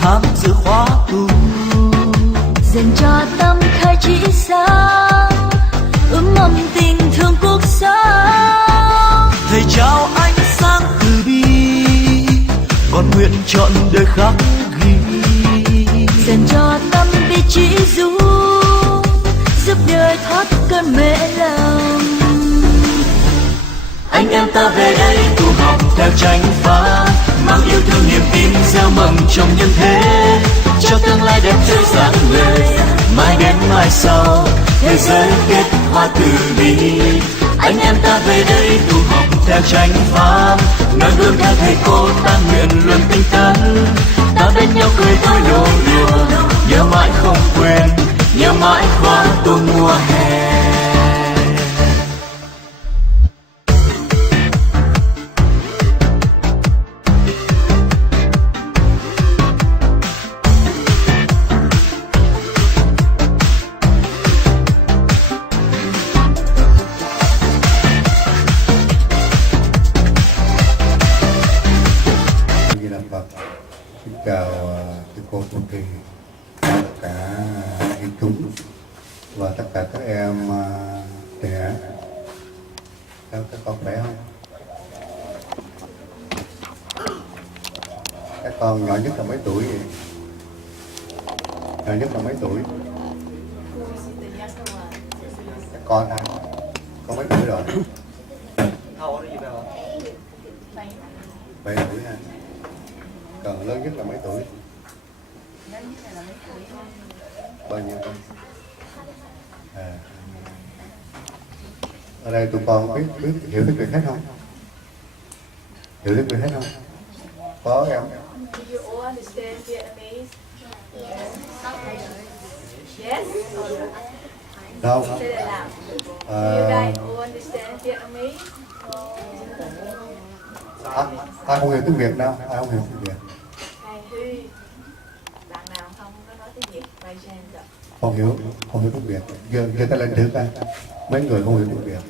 tham dự khóa tu, dành cho tâm khai trí sáng, ươm mầm tình thương cuộc sống. Thầy trao ánh sáng từ bi, con nguyện chọn đời khắc ghi, dành cho tâm bi trí du, giúp đời thoát cơn mê lầm. Anh em ta về đây tu học theo chánh pháp, mang yêu thương niềm tin gieo mầm trong nhân thế, cho tương lai đẹp tươi sáng người. Mai đến mai sau, thế giới kết hoa từ bi. Anh em ta về đây tu học theo chánh pháp, noi gương theo thầy cô ta nguyện luôn tinh tấn. Ta bên nhau cười vui nô đùa, nhớ mãi không quên, nhớ mãi khóa tu mùa hè. Chào quý cô trụ trì, tất cả đại chúng và tất cả các em trẻ. Các con khỏe không? Các con nhỏ nhất là mấy tuổi vậy? Nhỏ nhất là mấy tuổi? Các con hả? Con mấy tuổi rồi? 7 tuổi ha. Còn lớn nhất là mấy tuổi? Bao nhiêu con? Ở đây tụi con biết hiểu tiếng Việt hết không? Hiểu tiếng Việt hết không? Có em? Do you all understand Vietnamese? Yes? Đâu? Say that loud. Do you guys all understand Vietnamese? Ai không hiểu tiếng Việt đâu? Ai không hiểu tiếng Việt? Thầy Huy, bạn nào không có nói tiếng Việt, raise your hands up. Không hiểu tiếng Việt. Giờ ta lên thử coi. Mấy người không hiểu tiếng Việt.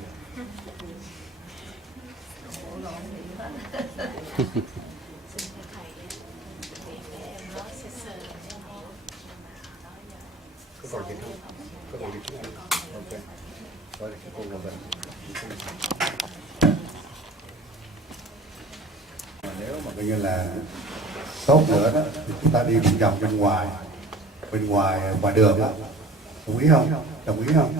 Có còn gì không? Có còn gì không? Ok. Rồi để cô ngồi bên. Nếu mà coi như là tốt nữa đó thì chúng ta đi vòng bên ngoài đường đó. Đồng ý không? Đồng ý không?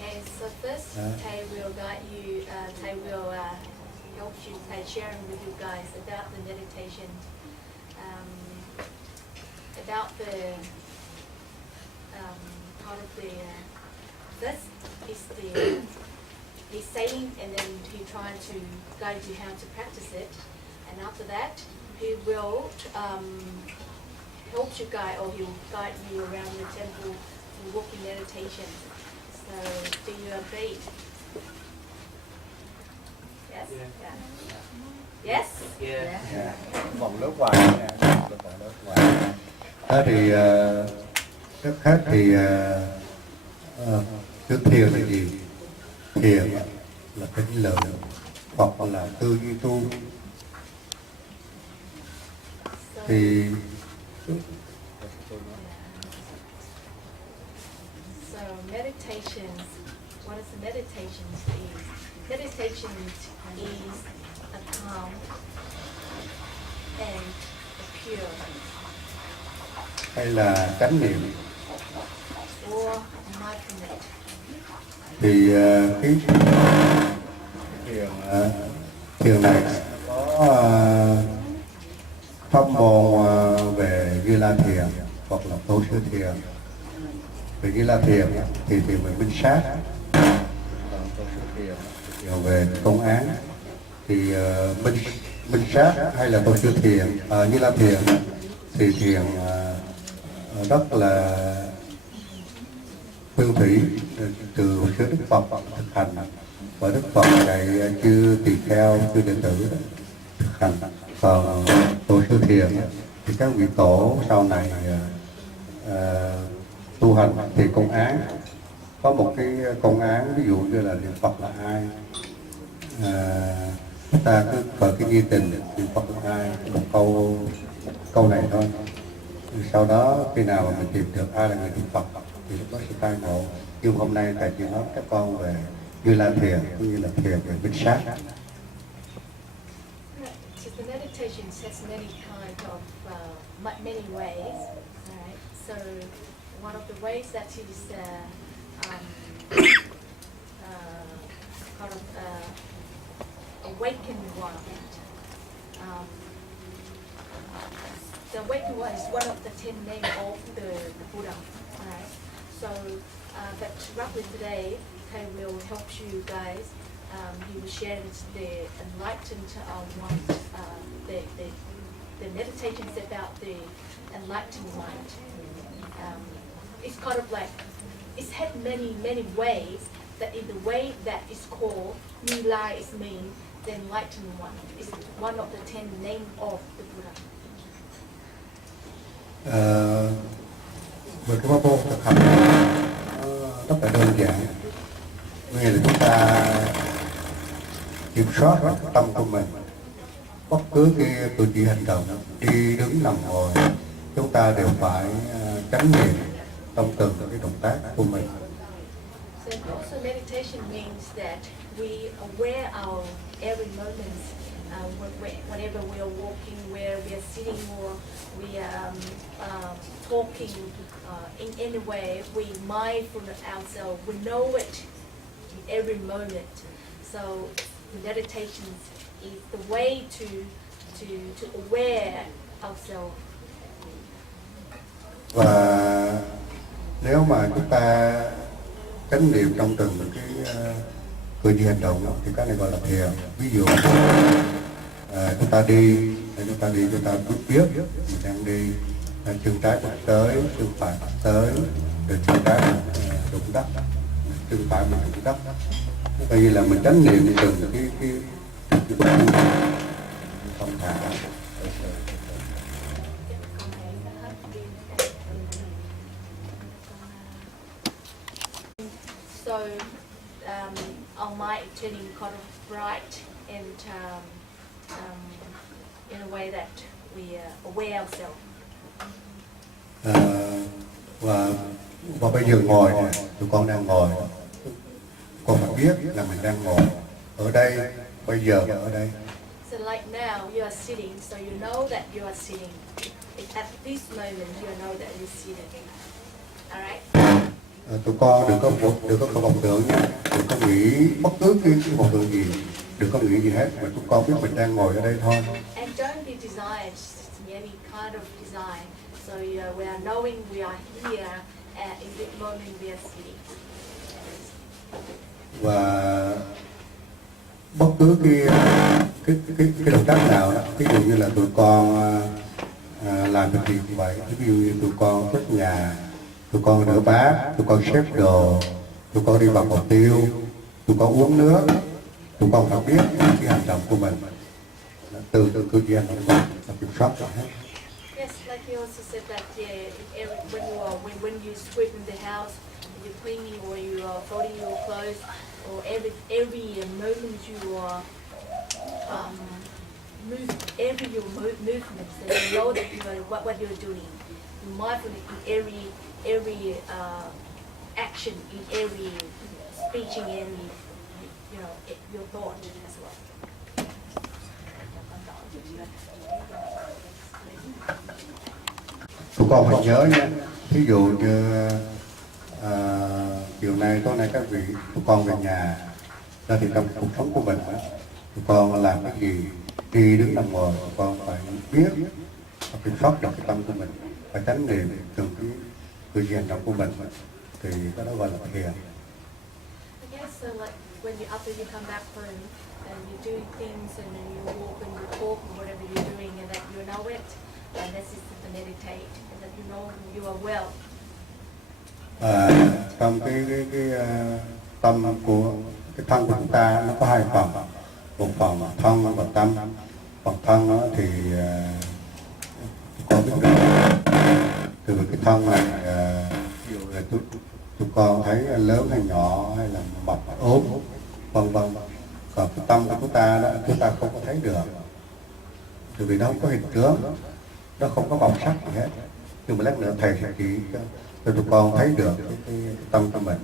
Okay, so first, Thầy will guide you, Thầy will help you, Thầy sharing with you guys about the meditation, about the part of the, this is the, he's saying and then he trying to guide you how to practice it. And after that, he will help you guide, or he will guide you around the temple in walking meditation. So, do you agree? Yes? Yeah. Yes? Yeah. Vòng lớp ngoài nè, vòng lớp ngoài. Thế thì trước hết thì trước thiền là gì? Thiền là tính lượng hoặc là tư duy tu. Thì So meditations, what is the meditation is? Meditation is a calm and a pure. hay là chánh niệm. Or mindfulness. Thì cái thiền này có pháp môn về Như La Thiền hoặc là Tổ sư Thiền. Về Như La Thiền thì thiền về minh sát, còn Tổ sư Thiền về công án. Thì minh sát hay là Tổ sư Thiền, Như La Thiền thì thiền rất là phương thủy từ hồi xưa Đức Phật thực hành, và Đức Phật dạy chư tỳ kheo, chư đệ tử thực hành. Còn Tổ sư Thiền thì các vị tổ sau này tu hành thì công án, có một cái công án, ví dụ như là niệm Phật là ai, chúng ta cứ khởi cái nghi tình niệm Phật là ai, một câu này thôi. Sau đó khi nào mà mình tìm được ai là người tin Phật thì lúc đó sẽ khai ngộ. Nhưng hôm nay thầy chỉ nói các con về Như Lai Thiền cũng như là thiền về minh sát. So the meditation has many kind of many ways. Right? So one of the ways that is kind of awakened one. The awakened one is one of the 10 names of the Buddha. Right? So, but roughly today, Thầy will help you guys. He will share the enlightened one, the meditations about the enlightened mind. It's kind of like, it's had many ways, that in the way that is called Như Lai is mean, the enlightened one is one of the 10 names of the Buddha. Về cái pháp môn thực hành rất là đơn giản. Nghĩa là chúng ta kiểm soát cái tâm của mình. Bất cứ cái cử chỉ hành động, đi đứng nằm ngồi, chúng ta đều phải chánh niệm trong từng cái động tác của mình. So also meditation means that we aware our every moment, whenever we are walking, where we are sitting, or we are talking, in any way, we mindful ourselves. We know it in every moment. So meditation is the way to aware ourselves. Và nếu mà chúng ta chánh niệm trong từng cái cử chỉ hành động thì cái này gọi là thiền. Ví dụ chúng ta đi chúng ta biết mình đang đi, chân trái mình tới, chân phải mình tới, rồi chân trái mình đụng đất, chân phải mình đụng đất. Coi như là mình chánh niệm từng cái thông thả. So our mind turning kind of bright and in a way that we aware ourselves. Và bây giờ ngồi nè, tụi con đang ngồi, con phải biết là mình đang ngồi ở đây, bây giờ và ở đây. So like now you are sitting, so you know that you are sitting. At this moment you know that you're sitting. Alright? Tụi con đừng có vọng tưởng nha, đừng có nghĩ bất cứ cái vọng tưởng gì, đừng có nghĩ gì hết, mà tụi con biết mình đang ngồi ở đây thôi. And don't be designed any kind of design. So we are knowing we are here in this moment we are sitting. Và bất cứ cái động tác nào đó, ví dụ như là tụi con làm việc gì cũng vậy, ví dụ như tụi con quét nhà, tụi con rửa bát, tụi con xếp đồ, tụi con đi vào phòng tiêu, tụi con uống nước, tụi con phải biết cái hành động của mình, từ cử chỉ hành động của mình và kiểm soát hết. Yes, like you also said that when you sweep in the house, you're cleaning or you are folding your clothes, or every moment you are every your movement, so you know that you are what you're doing. You're mindful in every action, in every speech, in every your thought as well. Tụi con phải nhớ nhé, ví dụ như chiều nay, tối nay các vị, tụi con về nhà, ra thì trong cuộc sống của mình, tụi con làm cái gì, đi đứng nằm ngồi, tụi con phải biết và kiểm soát được cái tâm của mình, phải tránh niệm từng cái cử chỉ hành động của mình, thì cái đó gọi là thiền. I guess so. Like when after you come back home and you do things and then you walk and you talk and whatever you're doing, and that you know it, and this is to meditate, and that you know you are well. Trong cái tâm của cái thân của chúng ta nó có hai phần, một phần thân và tâm. Phần thân thì con biết được từ cái thân này, ví dụ là tụi con thấy lớn hay nhỏ hay là mập ốm vân vân. Còn cái tâm của chúng ta đó, chúng ta không có thấy được, vì nó không có hình tướng, nó không có màu sắc gì hết. Nhưng mà lát nữa thầy sẽ chỉ cho tụi con thấy được cái tâm của mình.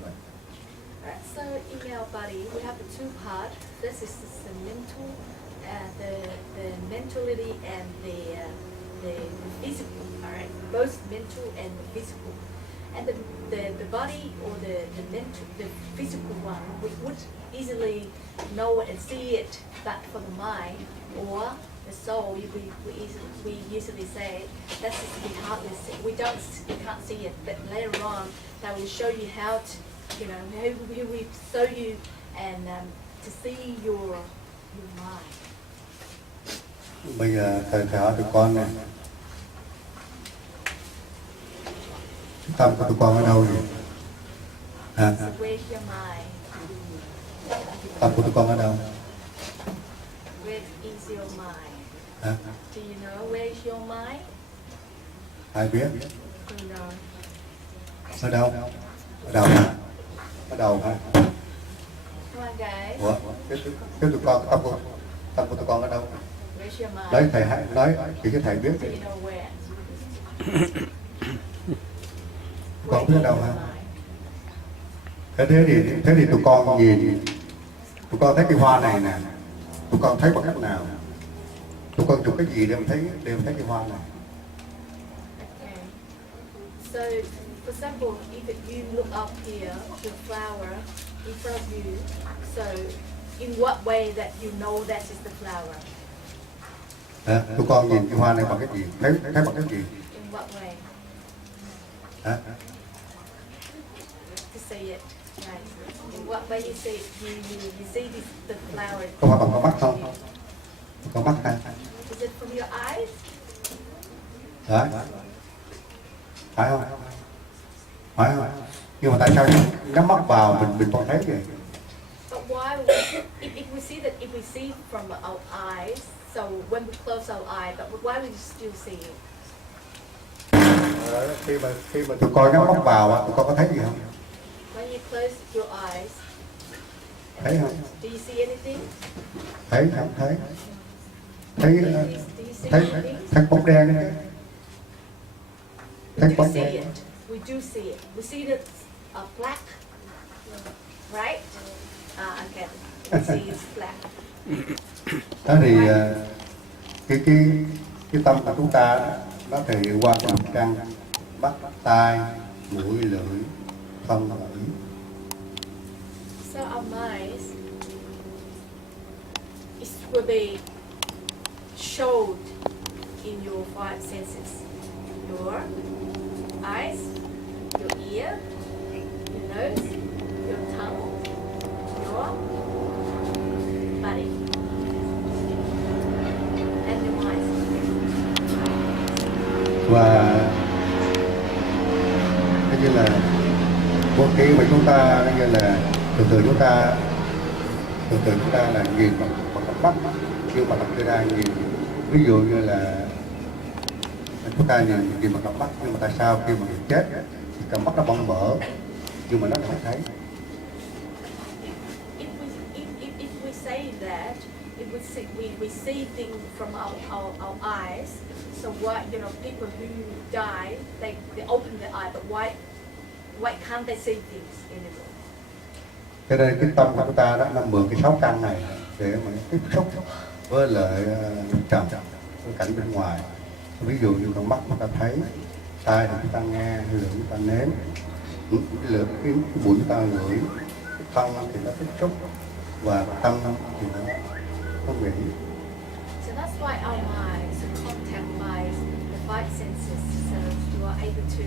So in our body, we have the two parts. This is the mental, the mentality and the physical. All right, both mental and physical. And the body or the mental, the physical one, we would easily know and see it. But for the mind or the soul, we usually say that's just we hardly see. We can't see it. But later on, they will show you how to. You know, he will show you and to see your mind. Bây giờ thầy hỏi tụi con nè, tâm của tụi con ở đâu vậy? Hả? So where's your mind? Tâm của tụi con ở đâu? Where is your mind? Hả? Do you know where is your mind? Ai biết? You know. Ở đâu? Ở đầu hả? Ở đầu hả? Come on, guys. Ủa? Cái tụi con, tâm của tụi con ở đâu? Where's your mind? Nói thầy nói chỉ cho thầy biết Do đi. you know where? Con biết ở đâu hả? Thế thì tụi con nhìn, tụi con thấy cái hoa này nè, tụi con thấy bằng cách nào? Tụi con chụp cái gì để mà thấy cái hoa này? Okay. So, for example, if you look up here, the flower in front of you. So, in what way that you know that is the flower? Hả? Tụi con nhìn cái hoa này bằng cái gì? Thấy bằng cái gì? In what way? Hả? To see it, right? In what way you see it? You see the flower? Có phải bằng con mắt không? Con mắt hả? Is it from your eyes? Đấy. Phải không? Phải không? Nhưng mà tại sao nhắm mắt vào mình không thấy vậy? But why? If we see that, if we see from our eyes, so when we close our eye, but why we still see it? Khi mà tụi con nhắm mắt vào, tụi con có thấy gì không? When you close your eyes, Thấy không? do you see anything? Thấy không? Thấy Do you see thấy anything? thấy bóng đen đấy. We Thấy do bóng see đen. it. We do see it. We see the black, right? Okay. We see it's black. Đó thì cái tâm của chúng ta nó thể hiện qua cái lục căn, mắt, tai, mũi, lưỡi, thân, ngửi. So our minds will be showed in your five senses: your eyes, your ear, your nose, your tongue, your body, and your mind. Và như là một khi mà chúng ta như là thường chúng ta là nhìn bằng cặp mắt, nhưng mà chúng ta nhìn, ví dụ như là chúng ta nhìn bằng cặp mắt, nhưng mà tại sao khi mà mình chết thì cặp mắt nó bong mở nhưng mà nó không thấy? If we say that, if we see things from our eyes, so why, you know, people who die, they open their eye, but why can't they see things anymore? Cho nên cái tâm của chúng ta đó, nó mượn cái sáu căn này để mà tiếp xúc với lại trần, với cảnh bên ngoài. Ví dụ như con mắt chúng ta thấy, tai thì chúng ta nghe, lưỡi chúng ta nếm, cái mũi chúng ta ngửi, cái thân thì nó tiếp xúc và tâm thì nó nghĩ. So that's why our minds are contacted by the five senses, so you are able to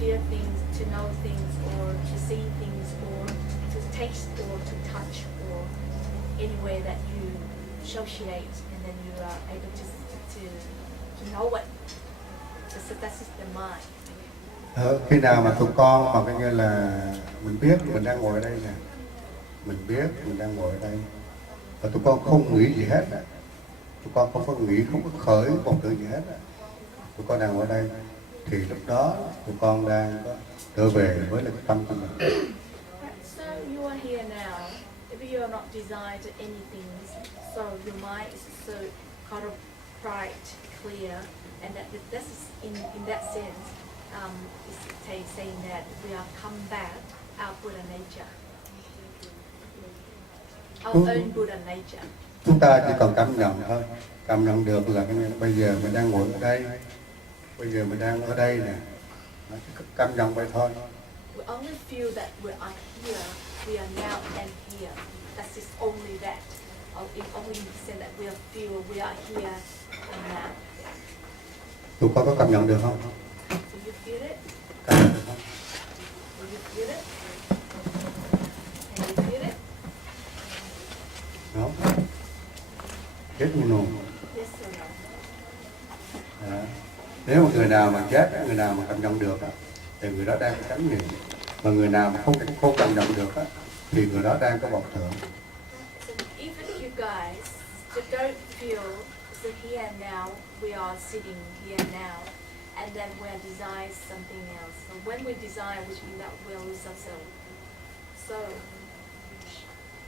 feel things, to know things, or to see things, or to taste, or to touch, or anywhere that you associate, and then you are able to know what. So that's just the mind. Khi nào mà tụi con mà coi như là mình biết mình đang ngồi ở đây nè, mình biết mình đang ngồi ở đây và tụi con không nghĩ gì hết, tụi con không có nghĩ, không có khởi vọng tưởng gì hết, tụi con đang ngồi ở đây thì lúc đó tụi con đang có trở về với lại cái tâm của mình. So you are here now. If you are not designed to anything, so your mind is so kind of bright, clear, And that is in that sense, is saying that we are come back our Buddha nature, our own Buddha nature. Chúng ta chỉ cần cảm nhận thôi, cảm nhận được là cái bây giờ mình đang ngồi ở đây, bây giờ mình đang ở đây nè, cảm nhận vậy thôi. We only feel that we are here, we are now and here. That's just only that. It only said that we feel we are here and now. Tụi con có cảm nhận được không? Do you feel it? Cảm nhận được không? Do you feel it? Can you feel it? Đó. Chết như nồn. Yes or no? Đó. Nếu mà người nào mà chết, người nào mà cảm nhận được thì người đó đang có chánh niệm. Mà người nào mà không cảm nhận được thì người đó đang có vọng tưởng. So even you guys don't feel so here and now, we are sitting here now, and then we are desire something else. So when we desire, which means that we lose ourselves. So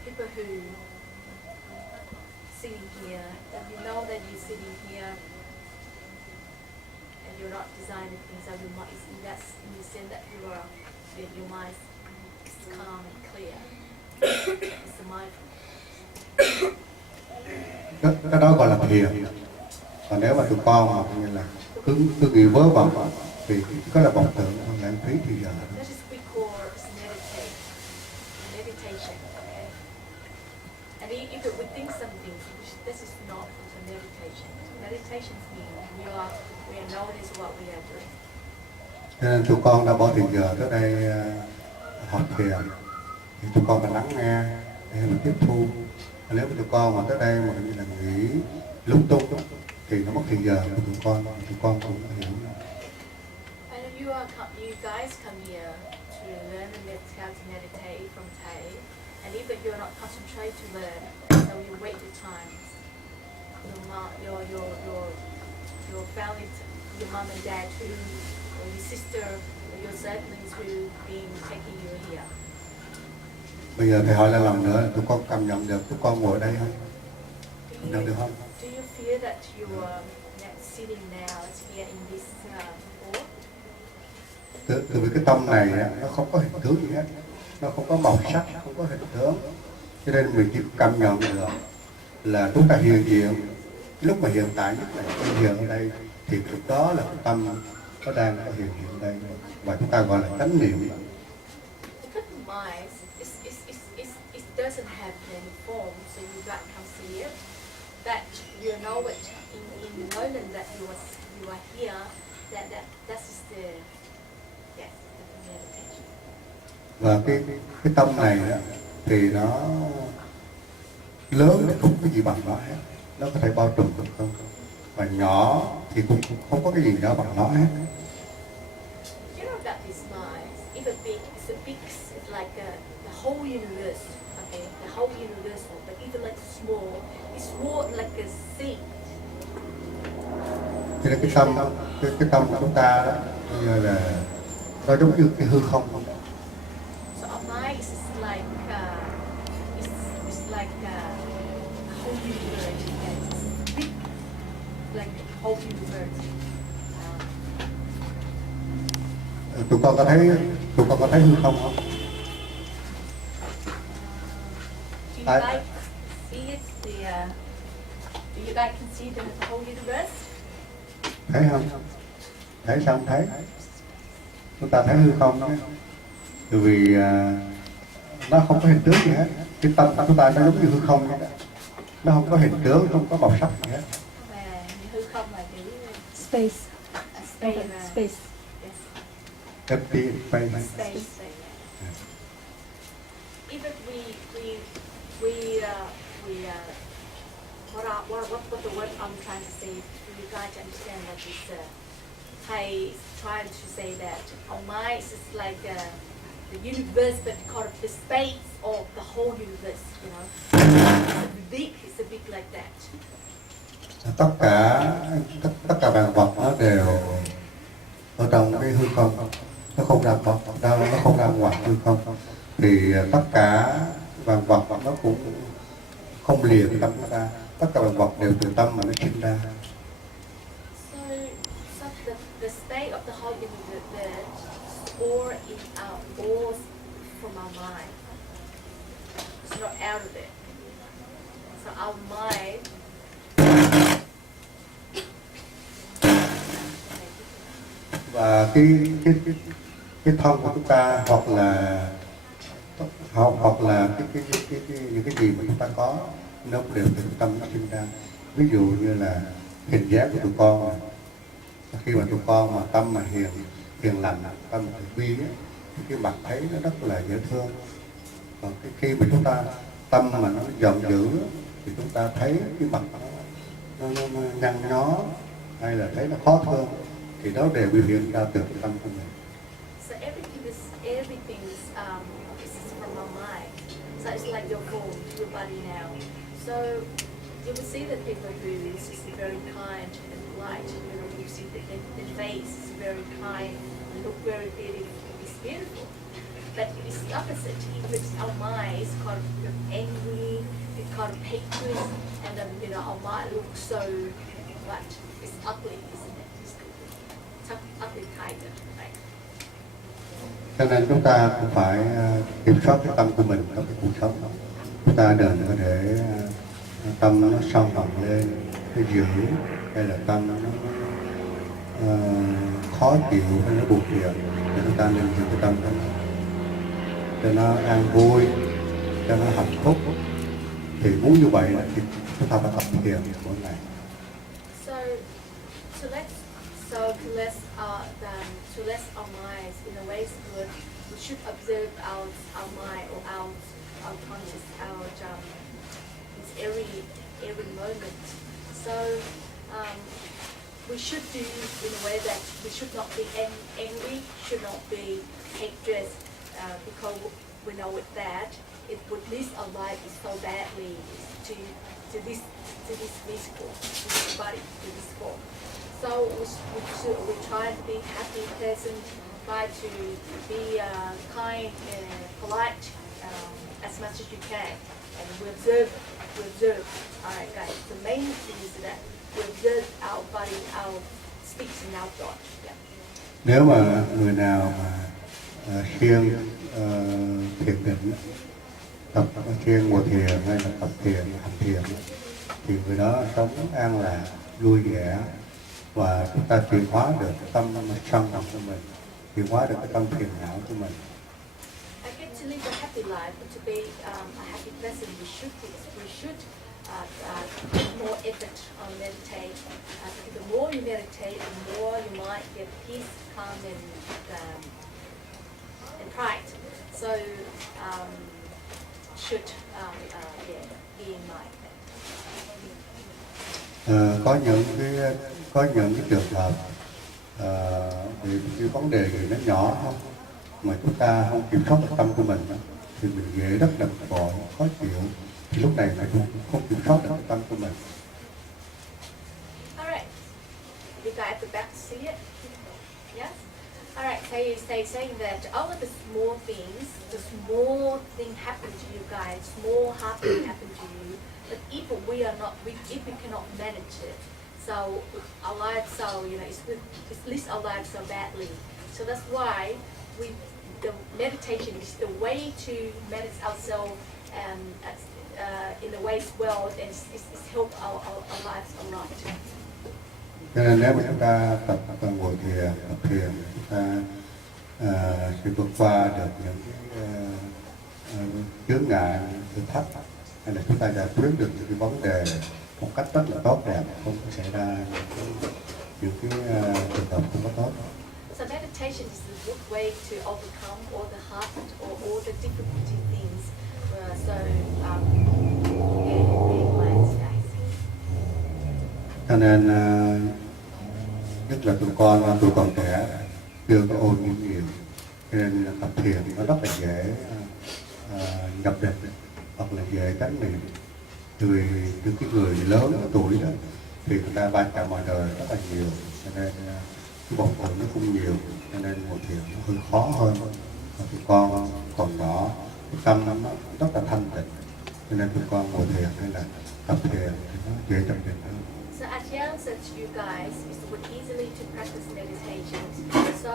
people who sitting here, and you know that you're sitting here, and you're not desiring things, so your mind is in the sense that your mind is calm and clear. It's the mindfulness. Cái đó gọi là thiền. Còn nếu mà tụi con mà như là cứ nghĩ vớ vẩn thì có là vọng tưởng không, lãng phí thì giờ. That is we call meditation. Okay? And if we think something, this is not for meditation. Meditation means we are notice what we are doing. Nên tụi con đã bỏ tiền giờ tới đây học thiền thì tụi con phải lắng nghe để mình tiếp thu. Nếu mà tụi con mà tới đây mà như là nghĩ lung tung thì nó mất tiền giờ của tụi con cũng hiểu. And you guys come here to learn how to meditate from Thầy, and if you're not concentrate to learn, so you wait your time. Your family, your mom and dad who, or your sister, or your siblings who been taking you here. Bây giờ thầy hỏi lại lần nữa, tụi con cảm nhận được tụi con ngồi ở đây không? Cảm nhận được không? Do you feel that you are sitting now here in this floor? Từ vì cái tâm này nó không có hình tướng gì hết, nó không có màu sắc, không có hình tướng, cho nên mình chỉ cảm nhận được là chúng ta hiện diện. Lúc mà hiện tại nhất là hiện ở đây thì lúc đó là cái tâm nó đang có hiện diện đây và chúng ta gọi là chánh niệm. Because mind it doesn't have any form, so you got come see it. That you know it in the moment that you are here. That is the meditation. Và cái tâm này thì nó lớn thì không có gì bằng nó hết, nó có thể bao trùm được không, và nhỏ thì cũng không có cái gì nhỏ bằng nó hết. You know that is mind. If it's like the whole universe. Okay, the whole universal. But if it's like small, it's more like a seed. Thì là cái tâm của chúng ta đó là nó giống như cái hư không. So our mind is like it's like a whole universe. It's big, like the whole universe. Tụi con có thấy hư không không? Do you guys see it? Do you guys can see the whole universe? Thấy không? Thấy sao không thấy? Chúng ta thấy hư không đó. Bởi vì nó không có hình tướng gì hết. Cái tâm chúng ta nó giống như hư không vậy đó. Nó không có hình tướng, không có màu sắc gì hết. Và hư không là chữ Space. space. Space. Yes. Empty space. Space. Even what the word I'm trying to say for you guys to understand that is Thầy is trying to say that our mind is like the universe, but called the space of the whole universe, you know. It's a big like that. Tất cả vạn vật nó đều ở trong cái hư không, nó không ra nó không ra ngoài hư không, thì tất cả vạn vật nó cũng không lìa cái tâm chúng ta, tất cả vạn vật đều từ tâm mà nó sinh ra. So of the whole universe, or in or from our mind. It's not out of it. So our mind. Và cái thân của chúng ta hoặc là những cái gì mà chúng ta có nó đều từ tâm nó sinh ra. Ví dụ như là hình dáng của tụi con này. Khi mà tụi con mà tâm mà hiền lành, tâm từ bi á, thì cái mặt thấy nó rất là dễ thương. Còn khi mà chúng ta tâm mà nó giận dữ thì chúng ta thấy cái mặt nó nhăn nhó hay là thấy nó khó thương, thì đó đều biểu hiện ra từ cái tâm của mình. So everything is from our mind. So it's like your form, your body now. So you will see the people who is very kind and polite. You know, you see that their face is very kind and look very beautiful. It's beautiful. But it's the opposite. If it's our mind is kind of angry, it's kind of hatred, and then our mind looks so what? It's ugly, isn't it? It's ugly tiger, right? Cho nên chúng ta cũng phải kiểm soát cái tâm của mình trong cái cuộc sống. Chúng ta đừng có để tâm nó sâu nặng lên, nó dữ, hay là tâm nó khó chịu hay nó buồn phiền. Để chúng ta nên giữ cái tâm đó cho nó an vui, cho nó hạnh phúc. Thì muốn như vậy thì chúng ta phải tập thiền mỗi ngày. To let our minds in a way is good. We should observe our mind or our conscious, every moment. So we should do in a way that we should not be angry, should not be hatred, because we know with that it would lead our life so badly to this physical, this body, to this form. So we try to be happy person, try to be kind and polite as much as you can, and we observe. Alright guys, the main thing is that we observe our body, our speech and our thought. Yeah. Nếu mà người nào mà siêng thiền định, tập siêng ngồi thiền hay là tập thiền, hành thiền, thì người đó sống an lạc, vui vẻ, và chúng ta chuyển hóa được cái tâm sân hận của mình, chuyển hóa được cái tâm phiền não của mình. I get to live a happy life, but to be a happy person, we should put more effort on meditate. The more you meditate, the more you might get peace, calm, and pride. So should be in mind. Có những cái trường hợp vì cái vấn đề gì nó nhỏ không mà chúng ta không kiểm soát được tâm của mình đó, thì mình dễ rất là bực bội, khó chịu. Thì lúc này mình không kiểm soát được cái tâm của mình. Alright, you guys at the back see it? Yes. Alright, so you saying that all of the small things, the small thing happen to you guys, small happen to you. But if we cannot manage it, so our lives, it's leads our lives so badly. So that's why the meditation is the way to manage ourselves in the ways well, and it's help our lives a lot. Cho nên nếu mà chúng ta tập ngồi thiền, chúng ta sẽ vượt qua được những cái chướng ngại, thử thách, hay là chúng ta giải quyết được những cái vấn đề một cách rất là tốt đẹp, không có xảy ra những cái trường hợp không có tốt. So meditation is a good way to overcome all the hard or all the difficulty things. Cho nên nhất là tụi con trẻ chưa có ôn những nhiều, cho nên tập thiền nó rất là dễ nhập định hoặc là dễ tránh niệm. Những cái người lớn tuổi đó thì người ta va chạm ngoài đời rất là nhiều, cho nên cái vòng tuần nó cũng nhiều, cho nên ngồi thiền nó hơi khó hơn. Và tụi con còn nhỏ, cái tâm nó rất là thanh tịnh, cho nên tụi con ngồi thiền hay là tập thiền thì nó dễ nhập định hơn. So I challenge that you guys is would easily to practice meditation. So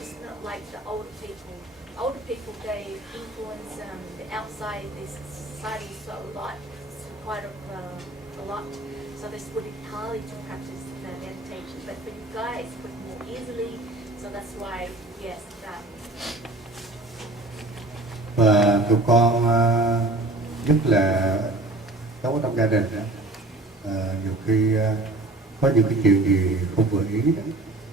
it's not like the older people. Older people, they influence the outside this society so a lot, so quite a lot. So this would be hard to practice the meditation. But for you guys, would more easily. So that's why yes. Và tụi con nhất là đối với trong gia đình đó, nhiều khi có những cái chuyện gì không vừa ý đó,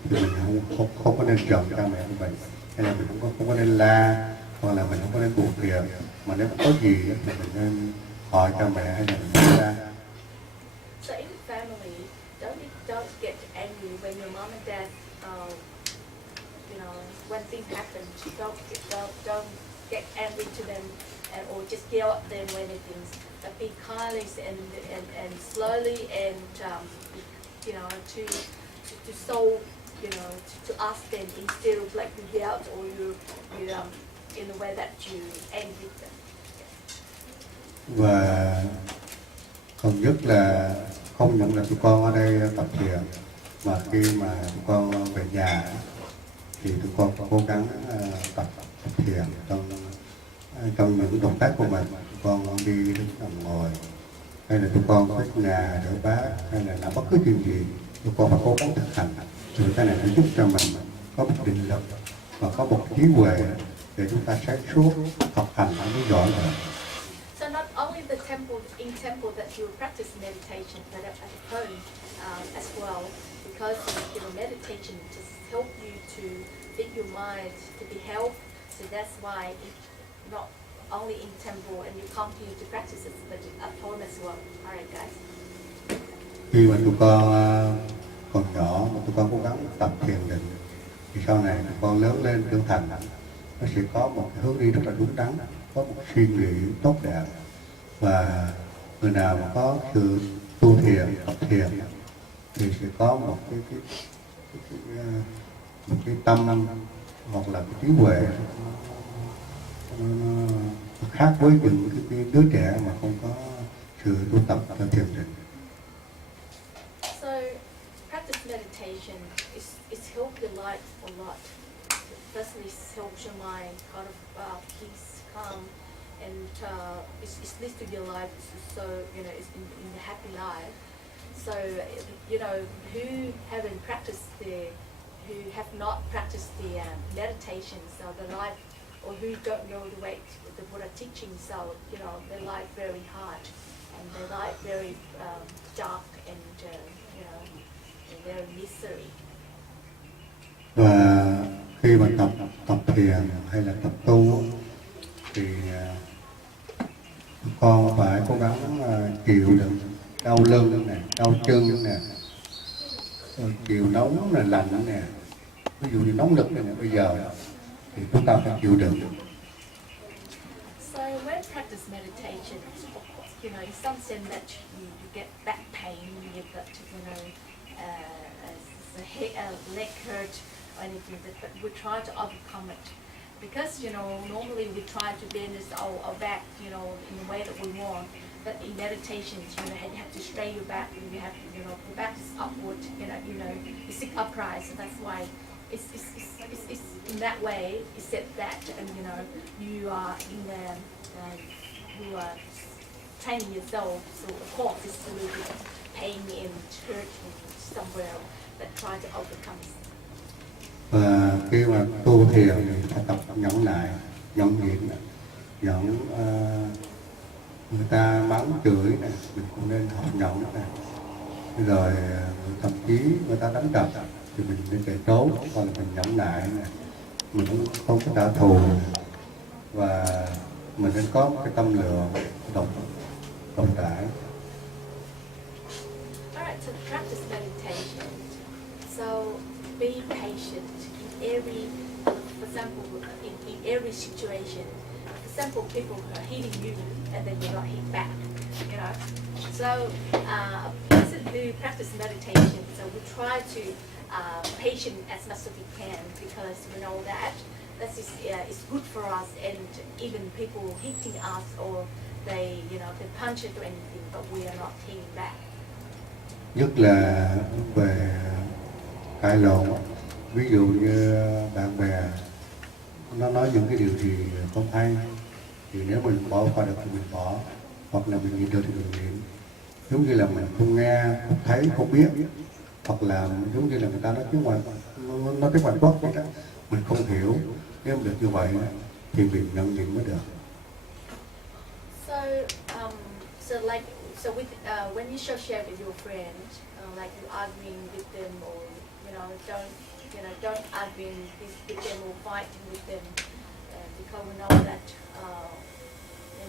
thì mình không có nên giận cha mẹ của mình, hay là mình không có nên la, hoặc là mình không có nên buồn phiền, mà nếu có gì đó, thì mình nên hỏi cha mẹ hay là mình nên la. So in family, don't get angry when your mom and dad, when things happen, don't get angry to them, or just yell at them when it things. But be kindly and slowly and to solve, to ask them instead of like you yell or you in the way that you angry them. Và còn nhất là không những là tụi con ở đây tập thiền, mà khi mà tụi con về nhà thì tụi con cố gắng tập thiền trong những động tác của mình. Tụi con đi đứng nằm ngồi, hay là tụi con quét nhà, rửa bát, hay là làm bất cứ chuyện gì, tụi con phải cố gắng thực hành. Thì cái này nó giúp cho mình có một định lực và có một trí huệ để chúng ta sáng suốt học hành mới giỏi được. So not only in temple that you practice meditation, but at home as well, because meditation just help you to fit your mind to be healthy. So that's why it's not only in temple and you continue to practice it, but at home as well. Alright, guys. Khi mà tụi con còn nhỏ mà tụi con cố gắng tập thiền định, thì sau này tụi con lớn lên trưởng thành, nó sẽ có một cái hướng đi rất là đúng đắn, có một suy nghĩ tốt đẹp. Và người nào mà có sự tu thiền, tập thiền thì sẽ có một cái tâm hoặc là cái trí huệ nó khác với những cái đứa trẻ mà không có sự tu tập và thiền định. So practice meditation is help your life a lot. Firstly, it helps your mind kind of peace, calm, and it's leads to your life. So it's in the happy life. So who haven't practiced who have not practiced the meditation, so the life, or who don't know the way the Buddha teaching, so their life very hard and their life very dark and very misery. Và khi mà tập thiền hay là tập tu thì con phải cố gắng chịu đựng đau lưng nè, đau chân nè, chịu nóng là lạnh nè, ví dụ như nóng nực này bây giờ thì chúng ta phải chịu đựng. So when practice meditation, in some sense that you get back pain, you get leg hurt or anything, but we try to overcome it. Because normally we try to bend our back, in the way that we want. But in meditations, you have to straighten your back, and you have to, your back is upward, you sit upright. So that's why it's in that way. It's said that, and you are you are training yourself. So of course, it's a little bit pain and hurting somewhere, but try to overcome it. Và khi mà tu thiền thì phải tập nhẫn nại, nhẫn nhịn, người ta mắng chửi này, mình cũng nên học nhẫn này. Rồi thậm chí người ta đánh đập thì mình nên chạy trốn, hoặc là mình nhẫn nại này, mình cũng không có trả thù, và mình nên có một cái tâm lượng đồng trải. Alright, so practice meditation. So be patient in every, for example, in every situation. For example, people are hitting you and then you're not hit back, So we practice meditation, so we try to patient as much as we can, because we know that is good for us, and even people hitting us or they punch it or anything, but we are not hitting back. nhất là về cãi lộn. Ví dụ như bạn bè nó nói những cái điều gì không hay thì nếu mình bỏ qua được thì mình bỏ, hoặc là mình nhịn được thì mình nhịn. Giống như là mình không nghe, không thấy, không biết, hoặc là giống như là người ta nói tiếng Ngoại Quốc vậy đó, mình không hiểu. Nếu được như vậy thì mình nhận nhịn mới được. So with when you share with your friends, like you arguing with them, or don't arguing with them or fighting with them, because we know that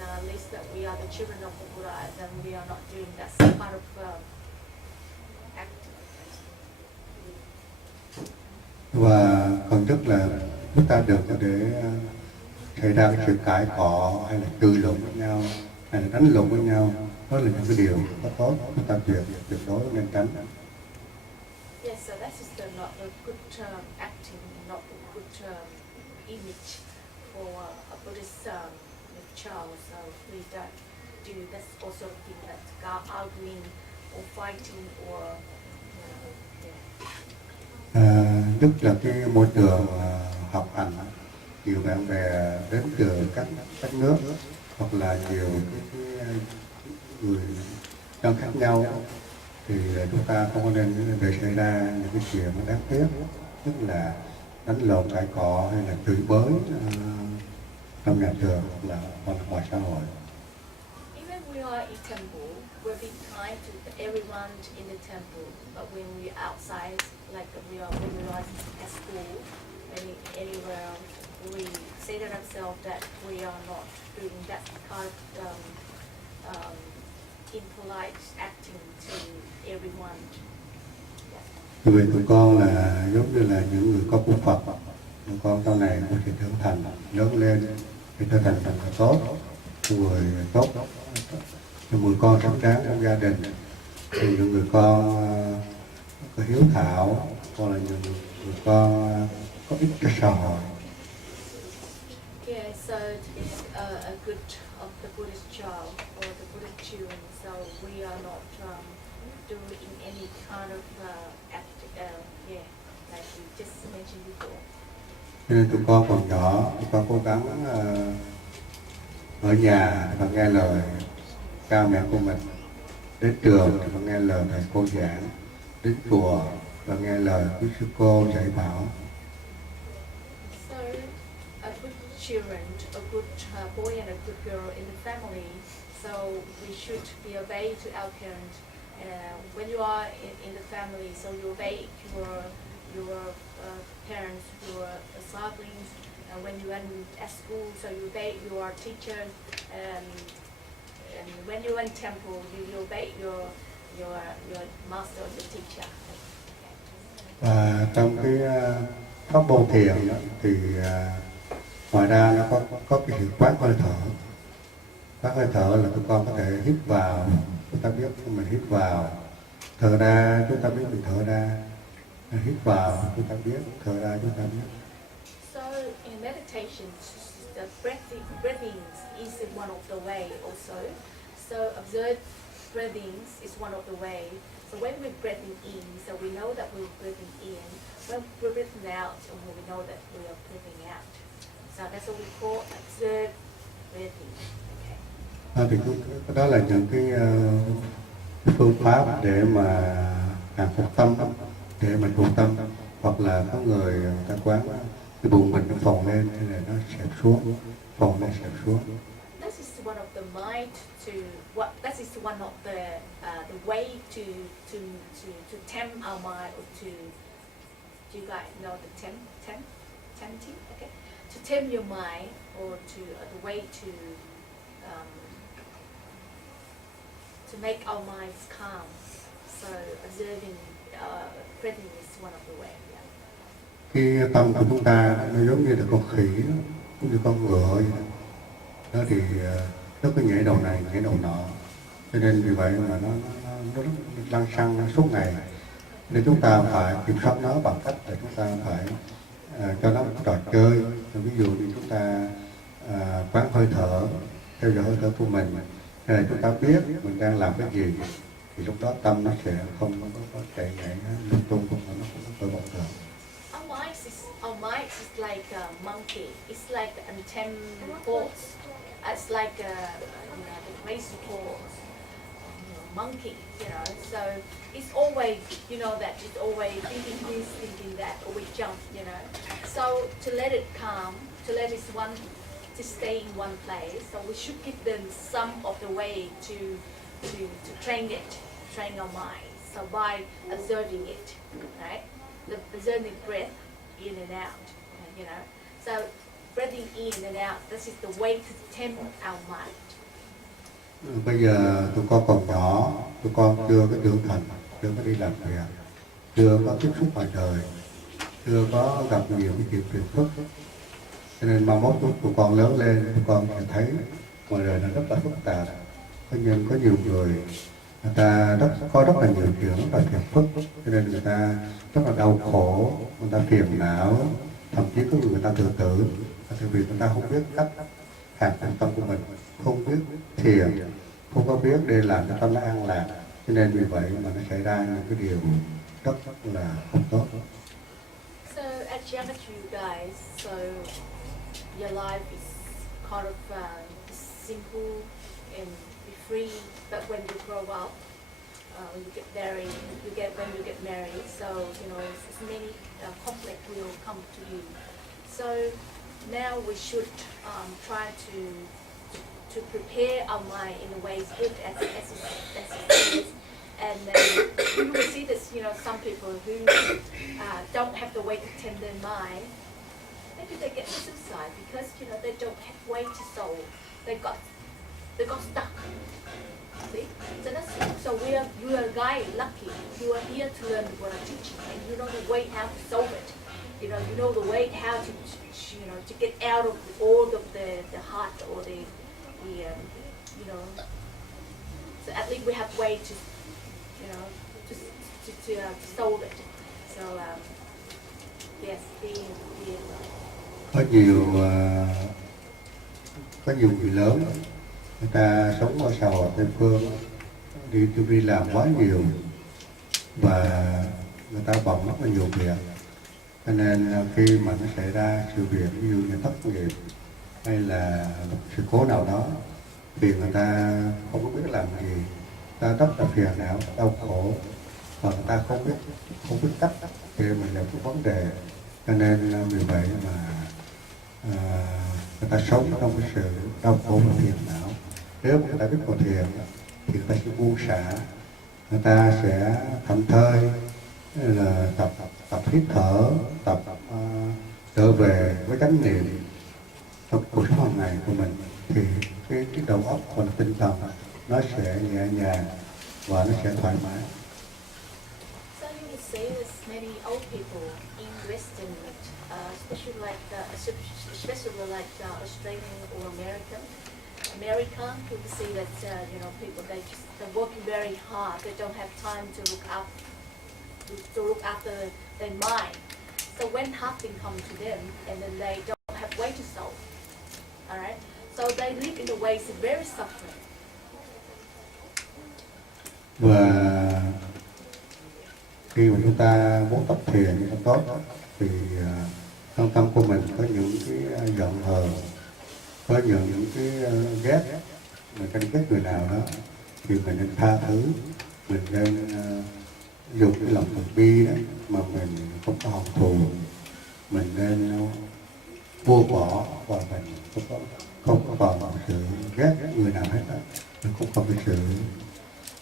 at least that we are the children of the Buddha, then we are not doing that part of act. Và còn rất là chúng ta được để xảy ra cái sự cãi cọ hay là chửi lộn với nhau hay là đánh lộn với nhau, đó là những cái điều rất tốt, chúng ta tuyệt đối nên tránh. Yes, so that is not a good acting, not a good image for a Buddhist child. So we don't do that also thing that arguing or fighting or Nhất là cái môi trường học hành, nhiều bạn bè đến từ các nước hoặc là nhiều cái người dân khác nhau, thì chúng ta không có nên để xảy ra những cái chuyện đáng tiếc, tức là đánh lộn cãi cọ hay là chửi bới trong nhà trường hoặc là ngoài xã hội. Even we are in temple, we'll be kind to everyone in the temple, but when we are outside, like when we are at school, anywhere, we say to ourselves that we are not doing that kind of impolite acting to everyone. Vì tụi con là giống như là những người con của Phật, tụi con sau này có thể trưởng thành, lớn lên thì trở thành người tốt, người tốt, người con sống đáng trong gia đình, thì những người con có hiếu thảo, hoặc là những người con có ích cho xã hội. Yeah, so it's a good of the Buddhist child or the Buddhist children. So we are not doing any kind of act. Like we just mentioned before. Cho nên tụi con còn nhỏ, tụi con cố gắng ở nhà và nghe lời cha mẹ của mình, đến trường và nghe lời thầy cô giảng, đến chùa và nghe lời quý sư cô dạy bảo. So a good children, a good boy and a good girl in the family. So we should be obey to our parents. When you are in the family, so you obey your parents, your siblings. When you are at school, so you obey your teachers. And when you are in temple, you obey your master, your teacher. Và trong cái pháp môn thiền đó, thì ngoài ra nó có cái sự quán hơi thở. Quán hơi thở là tụi con có thể hít vào, chúng ta biết mình hít vào, thở ra chúng ta biết mình thở ra, hít vào chúng ta biết, thở ra chúng ta biết. So in meditation, the breathing is one of the way also. So observe breathing is one of the way. So when we're breathing in, so we know that we're breathing in. When we're breathing out, we know that we are breathing out. So that's what we call observe breathing. Thì đó là những cái phương pháp để mà hàng phục tâm, để mình phục tâm, hoặc là có người ta quán cái bụng mình nó phồng lên hay là nó xẹp xuống, phồng lên xẹp xuống. This is one of the mind to what. That is one of the way to tempt our mind, or to do you guys know the tempting? Okay, to tame your mind, or to the way to make our minds calm. So observing breathing is one of the way. Cái tâm của chúng ta nó giống như là con khỉ, giống như con ngựa vậy đó. Đó thì nó cứ nhảy đầu này, nhảy đầu nọ. Cho nên vì vậy mà nó lăng xăng suốt ngày. Nên chúng ta phải kiểm soát nó bằng cách là chúng ta phải cho nó một trò chơi. Ví dụ như chúng ta quán hơi thở, theo dõi hơi thở của mình, hay là chúng ta biết mình đang làm cái gì, thì lúc đó tâm nó sẽ không có chạy nhảy lung tung, nó không có khởi vọng được. Our mind is like a monkey. It's like an untamed horse. It's like the crazy horse, monkey. So it's always, that it's always thinking this, thinking that, always jump. So to let it calm, to let it to stay in one place. So we should give them some of the way to train our mind. So by observing it, right? Observing breath in and out, So breathing in and out, this is the way to tame our mind. Bây giờ tụi con còn nhỏ, tụi con chưa có trưởng thành, chưa có đi làm việc, chưa có tiếp xúc ngoài đời, chưa có gặp nhiều cái chuyện phiền phức. Cho nên mai mốt tụi con lớn lên, tụi con sẽ thấy ngoài đời nó rất là phức tạp. Có nhiều người ta có rất là nhiều chuyện rất là phiền phức, cho nên người ta rất là đau khổ, người ta phiền não, thậm chí có người ta tự tử, tại vì người ta không biết cách hạ tâm của mình, không biết thiền, không có biết để làm cho tâm nó an lạc, cho nên vì vậy mà nó xảy ra những cái điều rất là không tốt. So as young as you guys, so your life is kind of simple and be free. But when you grow up, when you get married, when you get married, so many conflict will come to you. So now we should try to prepare our mind in a way good as it is. And we will see this, some people who don't have the way to tame their mind. Maybe they get suicide because they don't have way to solve. They got stuck. See? So you are guy lucky. You are here to learn what I'm teaching, and you know the way how to solve it. You know the way how to get out of all of the heart or the So at least we have way to to solve it. So yes, có nhiều người lớn, người ta sống ở xã hội Tây phương, đi làm quá nhiều và người ta bận rất là nhiều việc, cho nên khi mà nó xảy ra sự việc ví dụ như thất nghiệp hay là một sự cố nào đó thì người ta không có biết làm gì, ta rất là phiền não, đau khổ, và người ta không biết cách để mình giải quyết vấn đề, cho nên vì vậy mà người ta sống trong cái sự đau khổ và phiền não. Nếu người ta biết vào thiền thì người ta sẽ buông xả, người ta sẽ thảnh thơi, là tập hít thở, tập trở về với chánh niệm trong cuộc sống hàng ngày của mình, thì cái đầu óc và tinh thần nó sẽ nhẹ nhàng và nó sẽ thoải mái. So you would say that many old people in Western, especially like Australian or America, you would see that people they're working very hard. They don't have time to look after their mind. So when hard things come to them, and then they don't have way to solve. All right. So they live in a way it's very suffering. Và khi mà chúng ta muốn tập thiền cho tốt thì trong tâm của mình có những cái giận hờn, có những cái ghét, mình tranh ghét người nào đó thì mình nên tha thứ, mình nên dùng cái lòng từ bi đó mà mình không có hận thù, mình nên buông bỏ và mình không có còn sự ghét người nào hết đó, mình không còn cái sự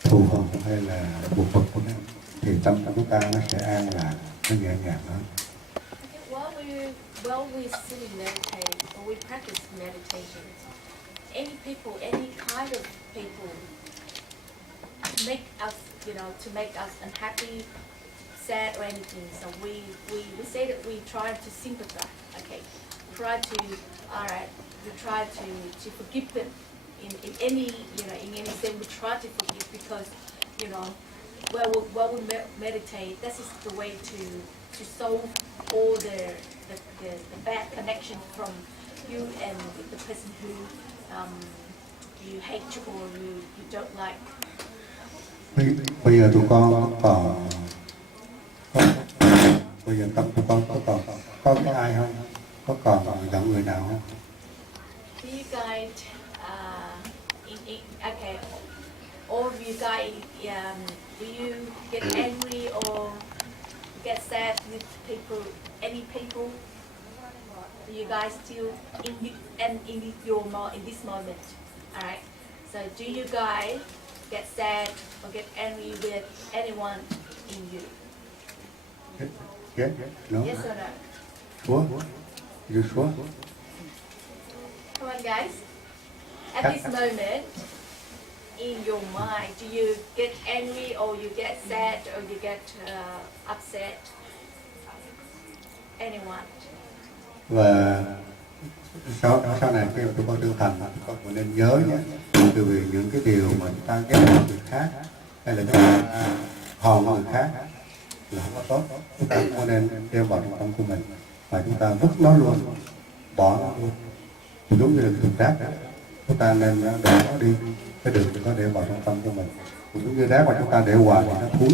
thù hận hay là buộc bực của nó, thì tâm của chúng ta nó sẽ an lạc, nó nhẹ nhàng hơn. While we sit and meditate or we practice meditation, any people, any kind of people make us, to make us unhappy, sad or anything. So we say that we try to sympathize. Okay, try to forgive them in any sense. We try to forgive because while we meditate, that is the way to solve all the bad connection from you and the person who you hate or you don't like. Bây giờ tụi con còn bây giờ tâm tụi con có cái ai không, có còn giận người nào không? Do you guys, okay, all of you guys, do you get angry or get sad with people, any people? Do you guys still in this moment? All right. So do you guys get sad or get angry with anyone in you? Yes, no. Yes or no? Sure. You sure? Come on, guys. At this moment, in your mind, do you get angry or you get sad or you get upset? Anyone? Và sau này khi mà tụi con trưởng thành, tụi con cũng nên nhớ nhé, từ vì những cái điều mà chúng ta ghét người khác hay là chúng ta hòn người khác là không có tốt, chúng ta không nên đeo vào trong tâm của mình mà chúng ta vứt nó luôn, bỏ nó luôn. Thì đúng như là thùng rác đó, chúng ta nên để nó đi, cái đường đừng có để vào trong tâm của mình. Cũng như rác mà chúng ta để hoài thì nó thúi,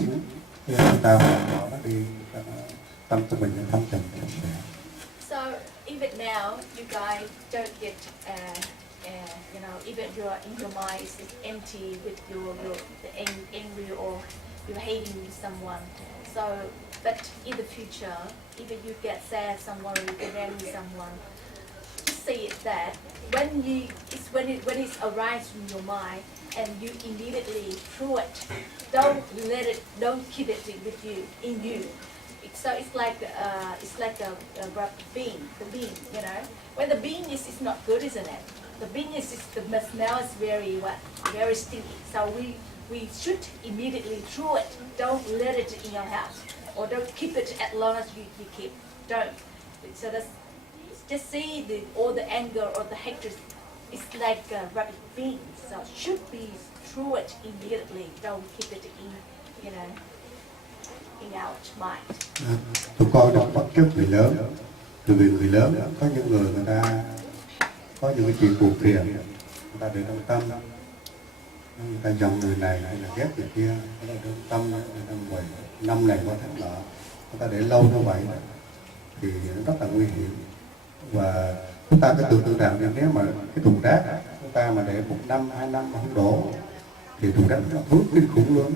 chúng ta bỏ nó đi, tâm của mình nó thâm trầm. So even now, you guys don't get, even in your mind is empty with your angry or you're hating someone. So, but in the future, even you get sad someone or you get angry with someone, just see it that when it's arises in your mind and you immediately throw it, don't keep it with you, in you. So it's like a bean, the bean, you know. When the bean is not good, isn't it? The bean the smell is very stinky. So we should immediately throw it. Don't let it in your house, or don't keep it as long as you keep. Don't. So that's just see all the anger or the hatred. It's like rubbish beans. So should be throw it immediately. Don't keep it in, you know. In our mind. Tụi con đừng bắt chước người lớn, từ vì người lớn có những người ta có những cái chuyện buồn phiền, người ta để trong tâm, người ta giận người này hay là ghét người kia, người ta để trong tâm, người ta quậy năm này qua tháng nọ, người ta để lâu như vậy thì nó rất là nguy hiểm. Và chúng ta cứ tưởng tượng rằng nếu mà cái thùng rác chúng ta mà để 1 năm 2 năm mà không đổ thì thùng rác nó vướng kinh khủng luôn.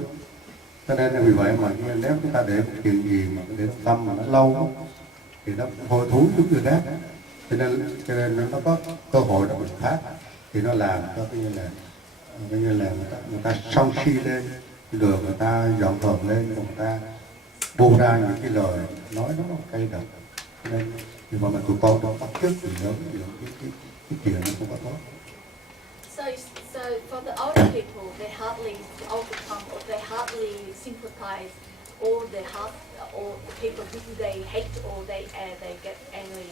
Cho nên là vì vậy mà nếu chúng ta để một chuyện gì mà để trong tâm mà nó lâu thì nó hôi thối giống như rác. Cho nên nó có cơ hội để bùng phát thì nó làm cho người ta sân si lên, lừa người ta dọn hờn lên, người ta buông ra những cái lời nói nó cay độc. Cho nên vì vậy mà tụi conต้องbắt chước người lớn cái chuyện nó không có tốt. So for the older people, they hardly overcome or they hardly sympathize all the people who they hate or they get angry,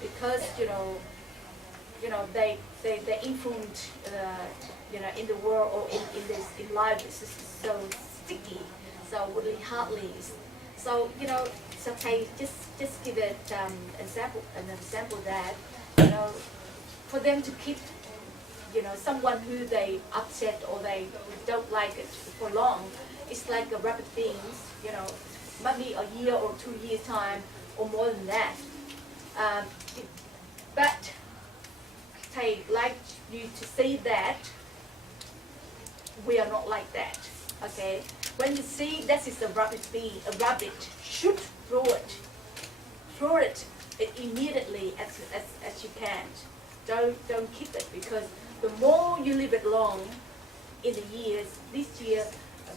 because you know they influence in the world or in life is so sticky, so really hardly. So so Thầy just give it an example that for them to keep someone who they upset or they don't like it for long, it's like a rabbit beans, maybe a year or 2 years time or more than that. But Thầy like you to see that we are not like that. Okay, when you see that is a rabbit bean, a rabbit, should throw it immediately as you can. Don't keep it, because the more you leave it long in the years,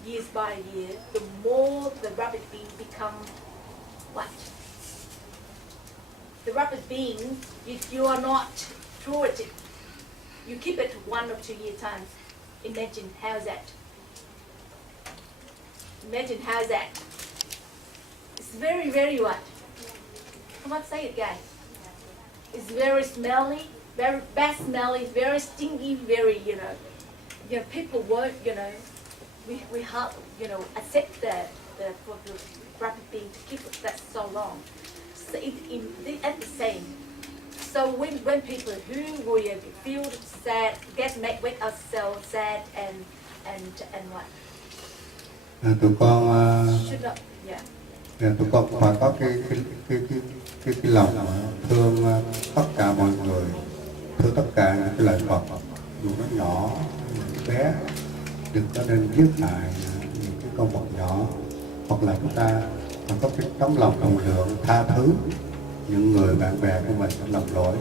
years by year, the more the rabbit bean become what? The rabbit bean, you are not throw it. You keep it 1 or 2 year times. Imagine how's that? Imagine how's that? It's very, very what? Come on, say it, guys. It's very smelly, very bad smelly, very stinky, very, people won't, we have, accept the rabbit bean to keep it that so long. So at the same. So when people who will feel sad, make ourselves sad and what? Tụi con should not, tụi con phải có cái lòng thương tất cả mọi người, thương tất cả những cái loài vật, dù nó nhỏ bé, đừng có nên giết hại những cái con vật nhỏ, hoặc là chúng ta phải có cái tấm lòng rộng lượng tha thứ những người bạn bè của mình làm lỗi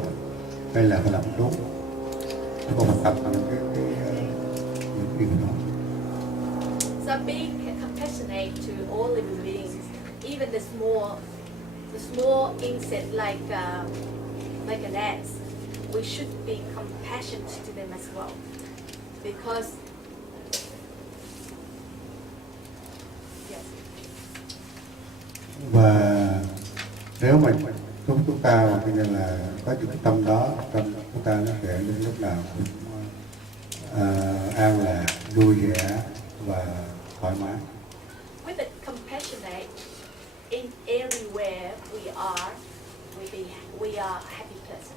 hay là phải làm đúng. Chúng con phải tập những điều đó. So being compassionate to all living beings, even the small insect like an ant, we should be compassionate to them as well, because Và nếu mà chúng ta bây giờ là có những tâm đó, tâm chúng ta nó sẽ đến lúc nào cũng an lạc, vui vẻ và thoải mái. with the compassionate in everywhere we are a happy person.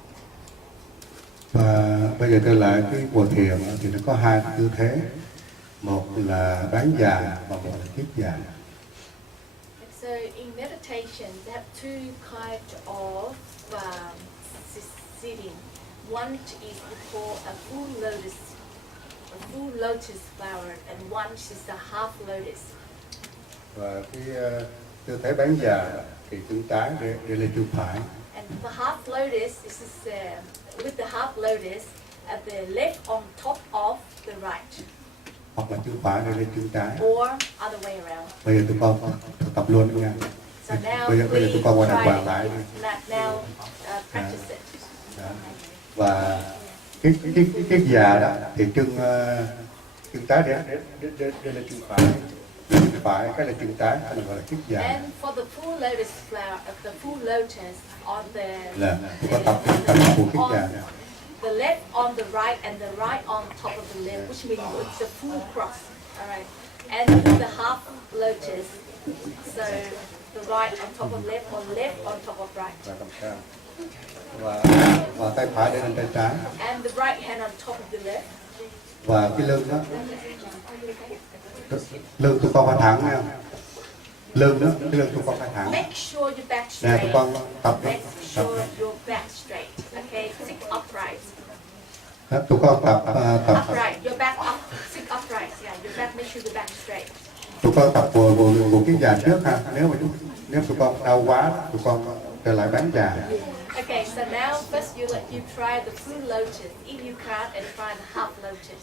Và bây giờ trở lại cái ngồi thiền thì nó có hai tư thế, một là bán già và một là kiết già. So in meditation, they have two kinds of sitting. One is called a full lotus flower, and one is a half lotus. Và cái tư thế bán già thì chân trái để lên chân phải. And the half lotus is with the half lotus at the left on top of the right, Hoặc là chân phải để lên chân trái. or other way around. Bây giờ tụi con thực tập luôn nha. So now Bây giờ tụi con qua đàng hoàng try lại. now practice it. Đó. Và cái già đó thì chân trái để lên chân phải, chân phải cái là chân trái, cái là gọi là kiết già. And for the full lotus flower, the full lotus on Là tụi con tập của kiết già. the left on the right and the right on top of the left, which means it's a full cross. All right. And the half lotus, so the right on top of left or left on top of right. Và làm sao? Và tay phải để lên tay trái. And the right hand on top of the left. Và cái lưng đó, lưng tụi con phải thẳng nha. Lưng đó, cái lưng tụi con phải thẳng. Make sure your back Nè tụi straight. con tập đó. Make sure your back straight. Okay, sit upright. Đó, tụi con tập Upright. Your back up. Sit upright. Yeah, your back. Make sure the back straight. tụi con tập của cái già trước ha. Nếu tụi con đau quá, tụi con trở lại bán già. Okay, so now first you try the full lotus. If you can't, and try the half lotus.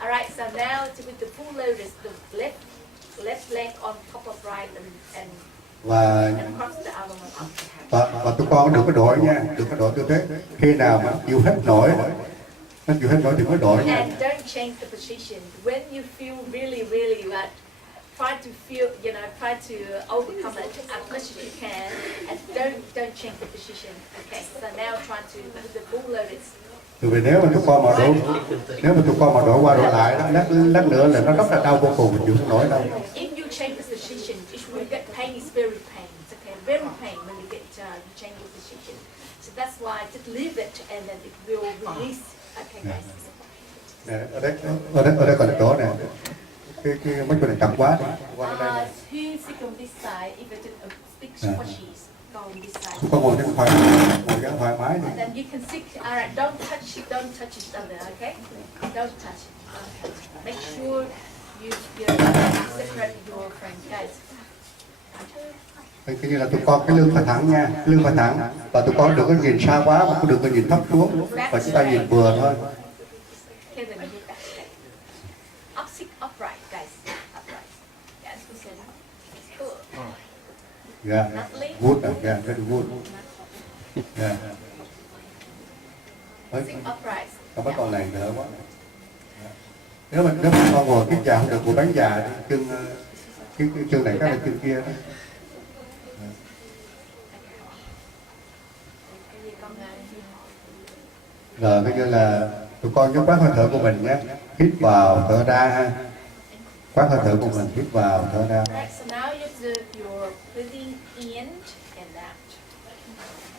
All right. So now with the full lotus, the left leg on top of right and Và cross the other one up. và tụi con đừng có đổi nha, đừng có đổi tư thế. Khi nào mà chịu hết nổi, nó chịu hết nổi thì mới đổi nha. And don't change the position. When you feel really bad, try to feel, try to overcome it as much as you can, and don't change the position. Okay. So now try to do the full lotus. Vì nếu mà tụi con mà đổi qua đổi lại, lát nữa là nó rất là đau vô cùng, chịu không nổi đâu. If you change the position, it will get pain. Is very pain. It's okay, very pain when you change the position. So that's why just leave it, and then it will release. Okay, guys. Nè, ở đây còn chỗ này. Cái mấy cái này chậm quá. Qua đây này. Who sit on this side? If I did speak Portuguese, go on this side. Tụi con ngồi cho thoải mái đi. And then you can sit. All right, don't touch each other. Okay, don't touch. Okay. Make sure you separate your friends, guys. Cái như là tụi con cái lưng phải thẳng nha, lưng phải thẳng. Và tụi con đừng có nhìn xa quá, mà đừng có nhìn thấp xuống. Và chúng ta nhìn vừa thôi. Okay, then you back straight. Up, sit upright, guys. Upright. Yes, listen. Cool. Yeah, good, yeah, very good. Yeah. Sit upright. Không bắt con này nữa quá. Nếu mà con ngồi cái già không được, của bán già thì cái chân này cái là chân kia đó. Rồi bây giờ là tụi con nhớ quán hơi thở của mình nhé, hít vào thở ra ha, quán hơi thở của mình, hít vào thở ra. Alright, so now you observe your breathing in and out.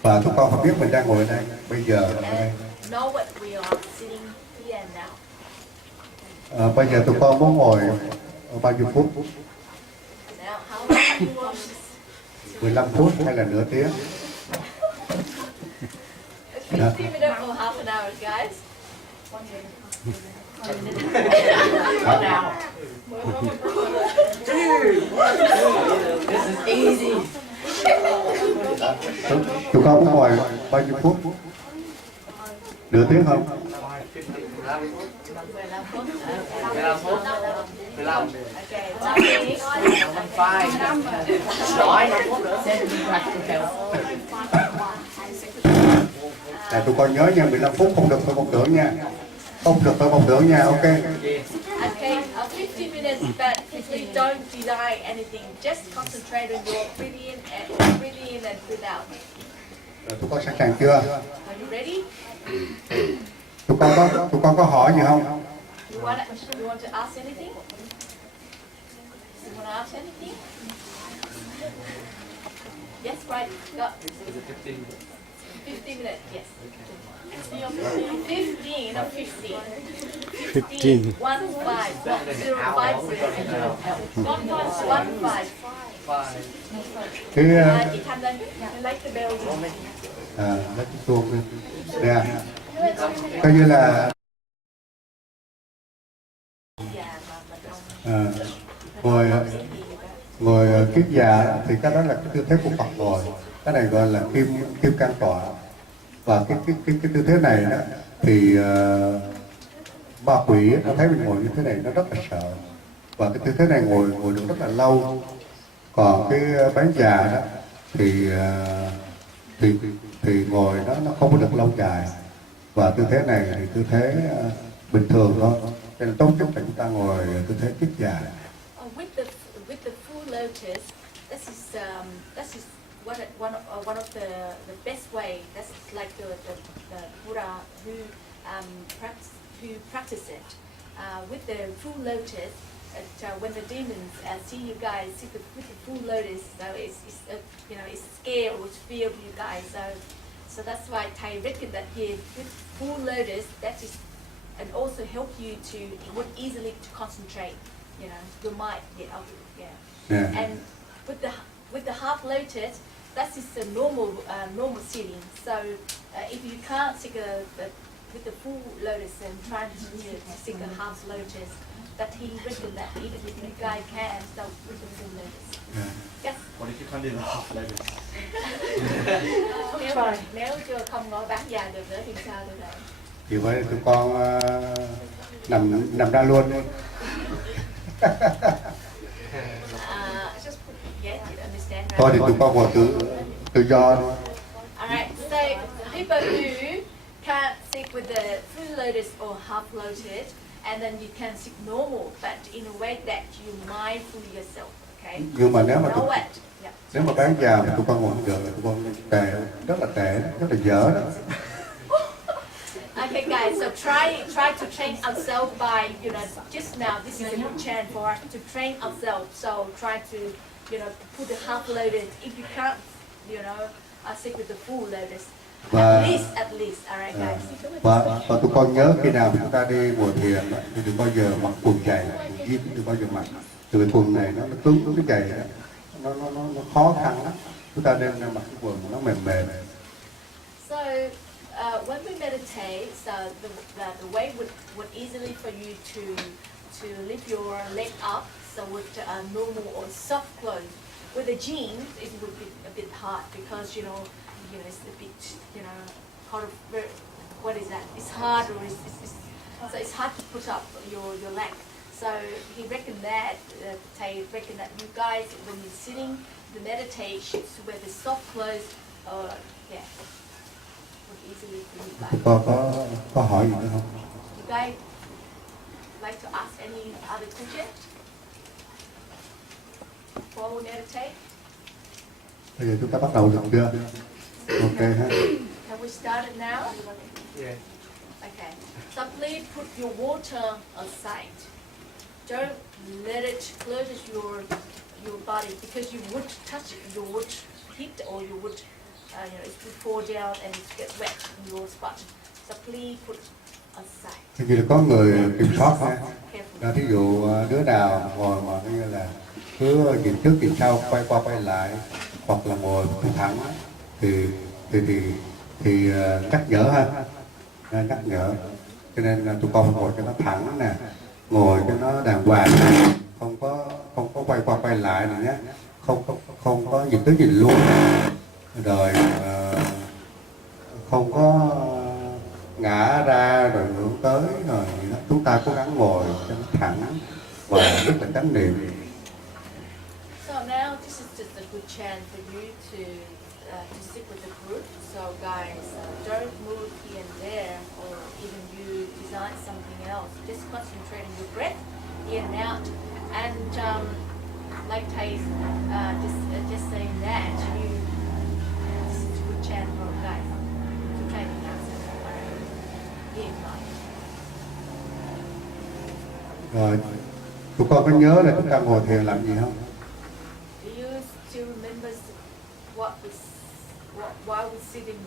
Và tụi con phải biết mình đang ngồi ở đây bây giờ ở đây. And know what we are sitting here and now. Bây giờ tụi con muốn ngồi bao nhiêu phút? you want? 15 phút hay là nửa tiếng? 50 minutes or half an hour, guys? Tụi con muốn ngồi bao nhiêu phút? Nửa tiếng không? 15 phút. 15 phút. 15. Okay, 1 minute. Nói 5 phút nữa sẽ theo. Tụi con nhớ nha, 15 phút không được tôi một tưởng nha. Không được tôi một tưởng nha, ok. Okay, 50 minutes, but please don't deny anything. Just concentrate on your breathe in and breathe out. Rồi tụi con sẵn sàng chưa? Are you ready? Tụi con có hỏi gì không? You want to ask anything? You want to ask anything? Yes, right. Go. 50 minutes, yes. 15, not 50. 15. 15, 15. Cái Chị Thanh lên, lấy cái bell. lấy cái chuông đi. Nè, coi như là ngồi kiết già thì cái đó là cái tư thế của Phật ngồi, cái này gọi là kim cang tọa. Và cái tư thế này đó thì ma quỷ nó thấy mình ngồi như thế này nó rất là sợ, và cái tư thế này ngồi được rất là lâu. Còn cái bán già đó thì ngồi nó không có được lâu dài, và tư thế này thì tư thế bình thường thôi, cho nên tốt nhất là chúng ta ngồi tư thế kiết già. With the full lotus, this is one of the best way. That's like the Buddha who practice it. With the full lotus, when the demons see you guys with the full lotus, so it's scared or it's fear of you guys. So that's why Thầy reckon that here with full lotus, that is, and also help you to easily to concentrate. Your mind get up. Yeah. And with the half lotus, that is a normal sitting. So if you can't sit with the full lotus and try to sit a half lotus, that he reckon that even if you guys can, so with the full lotus. Yes. What if you can't do the half lotus? Nếu chưa không ngồi bán già được nữa thì sao được vậy? Thì vậy tụi con nằm ra luôn. Yes, you understand, right? Thôi thì tụi con ngồi tự do. Alright, so people who can't sit with the full lotus or half lotus, and then you can sit normal, but in a way that you mindful yourself, okay? Nhưng mà nếu mà Know it. Yeah. nếu mà bán già mà tụi con ngồi không được là tụi con tệ, rất là dở đó. Okay, guys. So try to train ourselves by just now. This is a new chance for us to train ourselves. So try to put the half lotus. If you can't sit with the full lotus. At least. Alright, guys. Và tụi con nhớ khi nào chúng ta đi ngồi thiền thì đừng bao giờ mặc quần dày, đừng bao giờ mặc. Từ cái quần này nó cứng cái giày đó, nó khó khăn lắm. Chúng ta nên mặc cái quần nó mềm. So when we meditate, so the way would easily for you to lift your leg up. So with normal or soft clothes. With the jeans, it would be a bit hard because it's a bit kind of what is that? It's hard, or so it's hard to put up your leg. So he reckoned that Thầy reckoned that you guys, when you're sitting, the meditation to wear the soft clothes, would easily for you guys. Có hỏi gì nữa không? You guys like to ask any other question before we meditate? Bây giờ chúng ta bắt đầu được chưa? Ok ha. Can we start it now? Yeah. Okay. So please put your water aside. Don't let it close your body, because you would touch it, you would hit, or you would it would fall down and get wet in your spot. So please put aside. Thì là có người kiểm soát ha. Careful. Thí dụ đứa nào ngồi mà như là cứ nhìn trước nhìn sau, quay qua quay lại, hoặc là ngồi thẳng thì nhắc nhở ha, nhắc nhở. Cho nên tụi con ngồi cho nó thẳng nè, ngồi cho nó đàng hoàng nè, không có quay qua quay lại nữa nhé, không có nhìn tới nhìn luôn, rồi không có ngã ra rồi hướng tới rồi đó. Chúng ta cố gắng ngồi cho nó thẳng và rất là chánh niệm. So now this is just a good chance for you to sit with the group. So guys, don't move here and there, or even you design something else. Just concentrate on your breath, in and out. And like Thầy just saying that, this is a good chance for guys to try to answer in mind. Rồi tụi con có nhớ là chúng ta ngồi thiền làm gì không? Do you still remember why we sitting?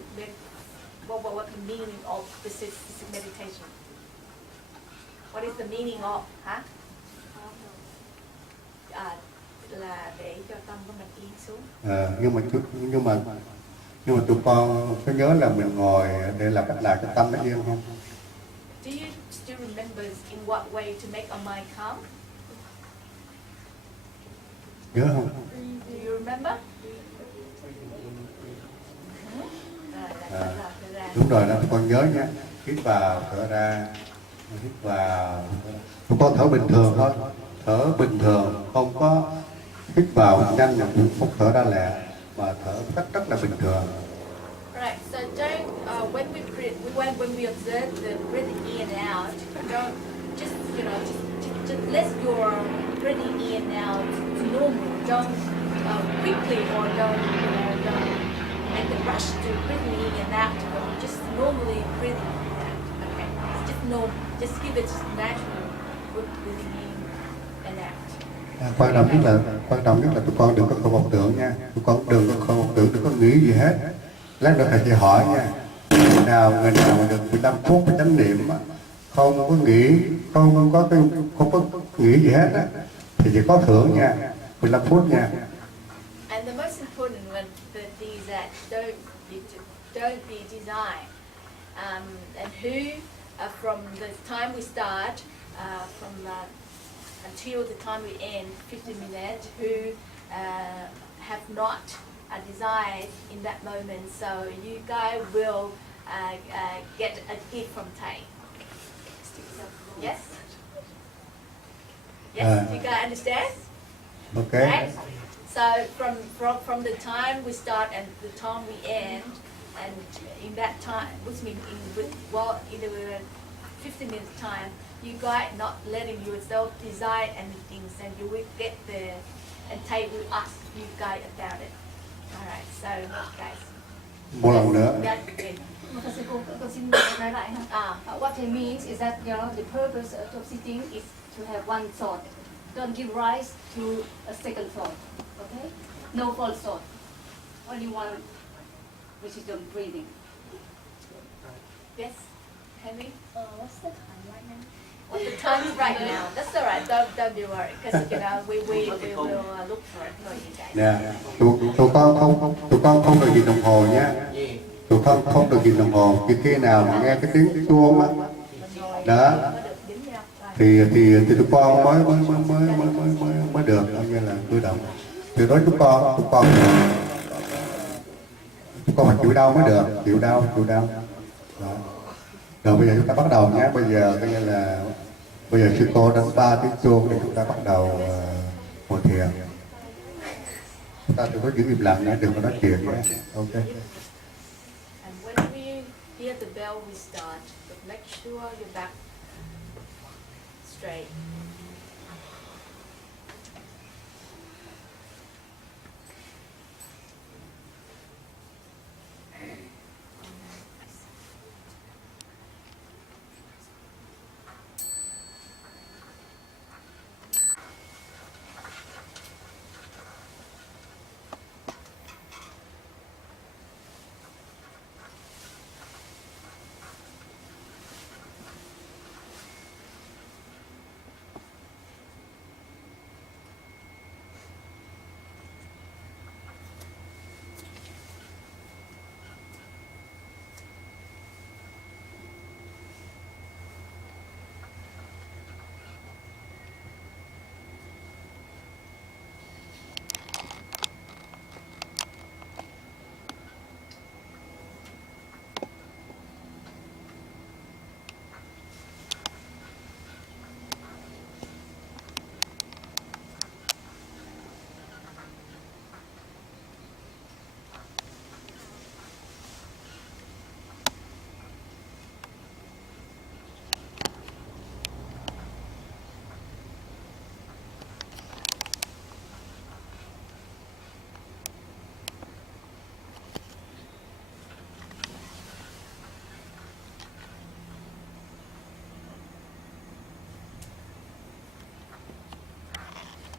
What the meaning of this meditation? What is the meaning of? Hả? Là để cho tâm của mình yên xuống. Nhưng mà tụi con có nhớ là mình ngồi để làm cách nào cho tâm nó yên không? Do you still remember in what way to make our mind calm? Nhớ không? Do you remember? Đúng rồi đó, tụi con nhớ nhé. Hít vào, thở ra, hít vào. Tụi con thở bình thường thôi, thở bình thường, không có hít vào nhanh và không thở ra lẹ, mà thở cách rất là bình thường. Right. So don't when we breathe, when we observe the breathing in and out, don't just just let your breathing in and out to normal. Don't quickly or don't make the rush to breathing in and out. But just normally breathing in and out. Okay. It's just normal. Just give it natural breathing in and out. Quan trọng nhất là tụi con đừng có không vọng tưởng nha. Tụi con đừng có không vọng tưởng, đừng có nghĩ gì hết. Lát nữa thầy sẽ hỏi nha. Người nào mà được 15 phút cái chánh niệm không có nghĩ, không có nghĩ gì hết á, thì chỉ có thưởng nha. 15 phút nha. And the most important one is that don't be designed. And who from the time we start until the time we end, 50 minutes, who have not desired in that moment. So you guys will get a gift from Thầy. Yes? Yes, you guys understand? Okay. Right? So from the time we start and the time we end, and in that time, which means in the 50 minutes time, you guys not letting yourself design anything, and you will get there, and Thầy will ask you guys about it. All right, so guys. Một lần nữa. Con xin nói lại ha. What it means is that the purpose of sitting is to have one thought. Don't give rise to a second thought. Okay? No false thought. Only one, which is the breathing. Yes, Henry. What's the time right now? What's the time right now? That's all right. Don't be worried, because we will look for it for you guys. Nè, tụi con không được nhìn đồng hồ nhé. Tụi con không được nhìn đồng hồ. Khi nào mà nghe cái tiếng chuông á, đó, thì tụi con mới được, như là cử động. Từ đó tụi con phải chịu đau mới được, chịu đau. Đó. Rồi bây giờ chúng ta bắt đầu nhé. Bây giờ sư cô đánh 3 tiếng chuông để chúng ta bắt đầu ngồi thiền. Chúng ta đừng có giữ im lặng nữa, đừng có nói chuyện nhé. Ok. And when we hear the bell, we start. But make sure your back straight.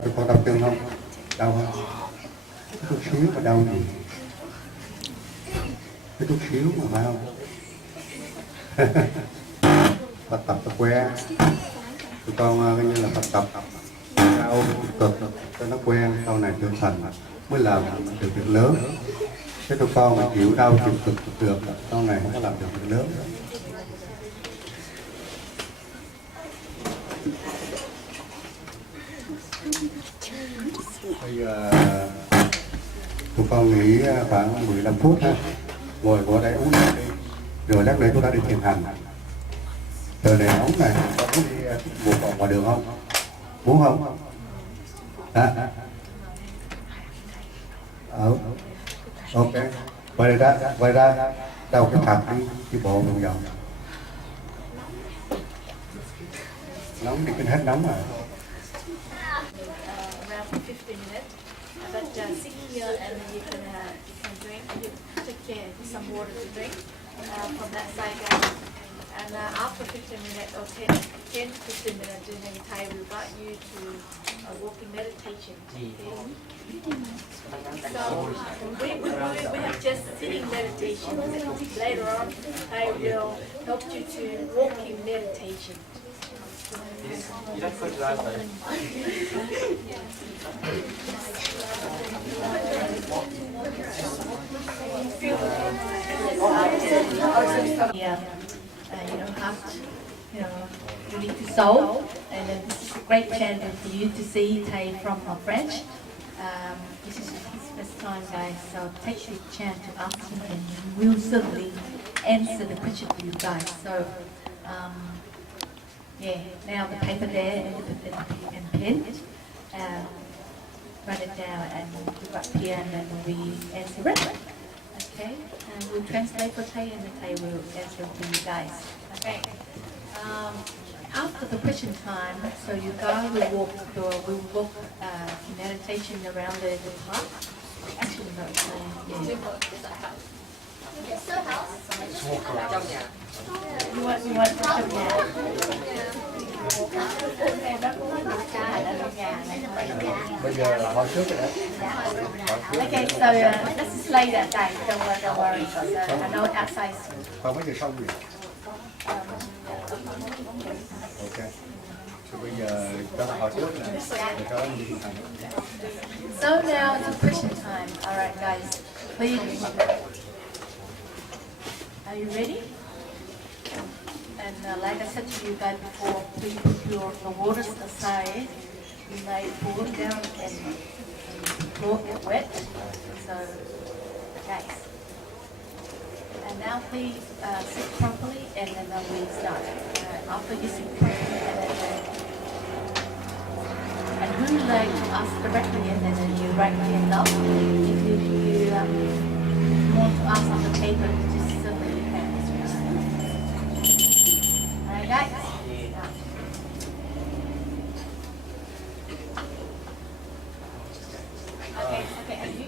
Tụi con đau chân không? Đau không? Cái chút xíu mà đau gì? Cái chút xíu mà phải không? Tập tập cho quen. Tụi con coi như là tập đau cực cho nó quen, sau này trưởng thành mới làm được việc lớn. Cái tụi con mà chịu đau chịu cực được, sau này không có làm được việc lớn. Bây giờ tụi con nghỉ khoảng 15 phút ha, ngồi ở đây uống nước đi, rồi lát nữa chúng ta đi thiền hành. Trời này nóng này, con muốn đi một vòng ngoài đường không? Muốn không? Hả? Ok, quay ra, đâu cái thạp đi bộ vòng vòng. Nóng thì kinh hết nóng rồi. Around 15 minutes. But sit here and you can drink. You take care, some water to drink from that side, guys. And after 15 minutes or 10-15 minutes, then Thầy will guide you to a walking meditation. Okay? So we have just sitting meditation. Later on, Thầy will help you to walking meditation. You don't put it over. Yeah, you don't have to, you need to solve, and then this is a great chance for you to see Thầy from French. This is his first time, guys, so take the chance to ask him, and he will certainly answer the question for you guys. So, yeah, now the paper there and pen, write it down and give up here, and then we answer it. Okay, and we'll translate for Thầy, and then Thầy will answer for you guys. Okay. After the question time, so you guys will walk meditation around the park. Actually, no, yeah. You want to show Bây giờ là hồi trước rồi đó. Okay, so let's just lay that down. Don't worry. I know outside. Không có gì xong gì. Ok. Thì bây giờ cho hồi trước nè, rồi cho anh đi thiền hành. So now it's question time. All right, guys, please. Are you ready? And like I said to you guys before, please put the waters aside. You may pour it down and floor get wet. So, guys. And now please sit properly, and then we start. After you sit properly, and who would like to ask directly, and then you write your hand up. If you want to ask on the paper, just submit your hand. Alright, guys. Okay, and you?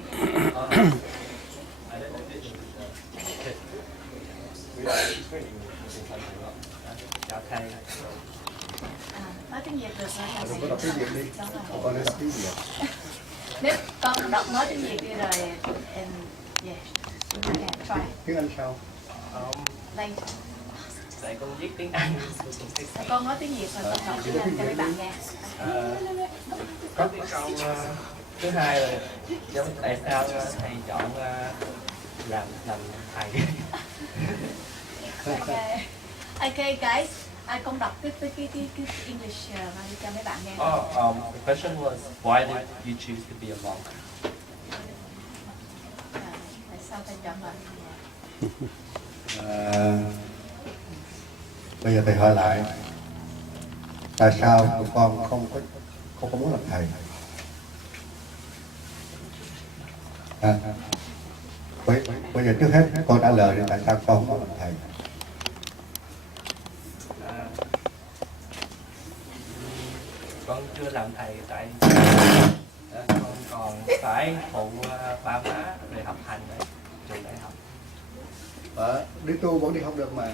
Chào Thầy. Nói tiếng Việt được rồi. Đừng có đọc tiếng Việt đi. Con nên đọc tiếng Việt. Nếu con đọc nói tiếng Việt đi rồi, and yeah, try. Tiếng Anh sao? Later. Tại con viết tiếng Anh. Con nói tiếng Việt rồi con đọc tiếng Anh cho mấy bạn nghe. Có cái câu thứ hai là giống tại sao Thầy chọn làm Thầy. Okay, guys. Con đọc cái English cho mấy bạn nghe. The question was why did you choose to be a monk? Tại sao Thầy chọn làm? Bây giờ thầy hỏi lại, tại sao tụi con không có muốn làm thầy? Bây giờ trước hết con trả lời đi, tại sao con không muốn làm thầy? Con chưa làm thầy tại con còn phải phụ ba má về học hành ở trường đại học. Đi tu vẫn đi học được mà.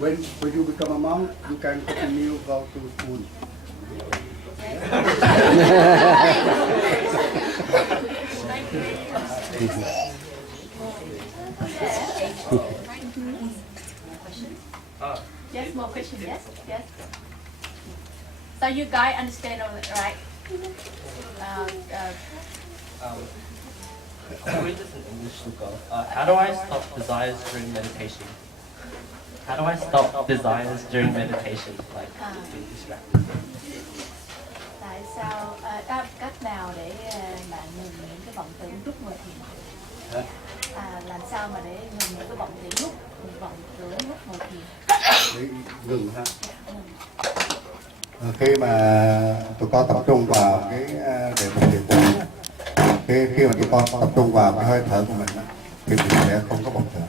When you become a monk, you can continue go to school. Yes, more question. Yes, yes. So you guys understand all that, right? I'll read this in English to go. How do I stop desires during meditation? How do I stop desires during meditation? Like being distracted. Tại sao cách nào để bạn ngừng những cái vọng tưởng lúc ngồi thiền? Làm sao mà để ngừng những cái vọng tưởng lúc ngồi thiền? Để ngừng ha. Khi mà tụi con tập trung vào cái để mình thiền quán, khi mà tụi con tập trung vào cái hơi thở của mình á, thì mình sẽ không có vọng tưởng.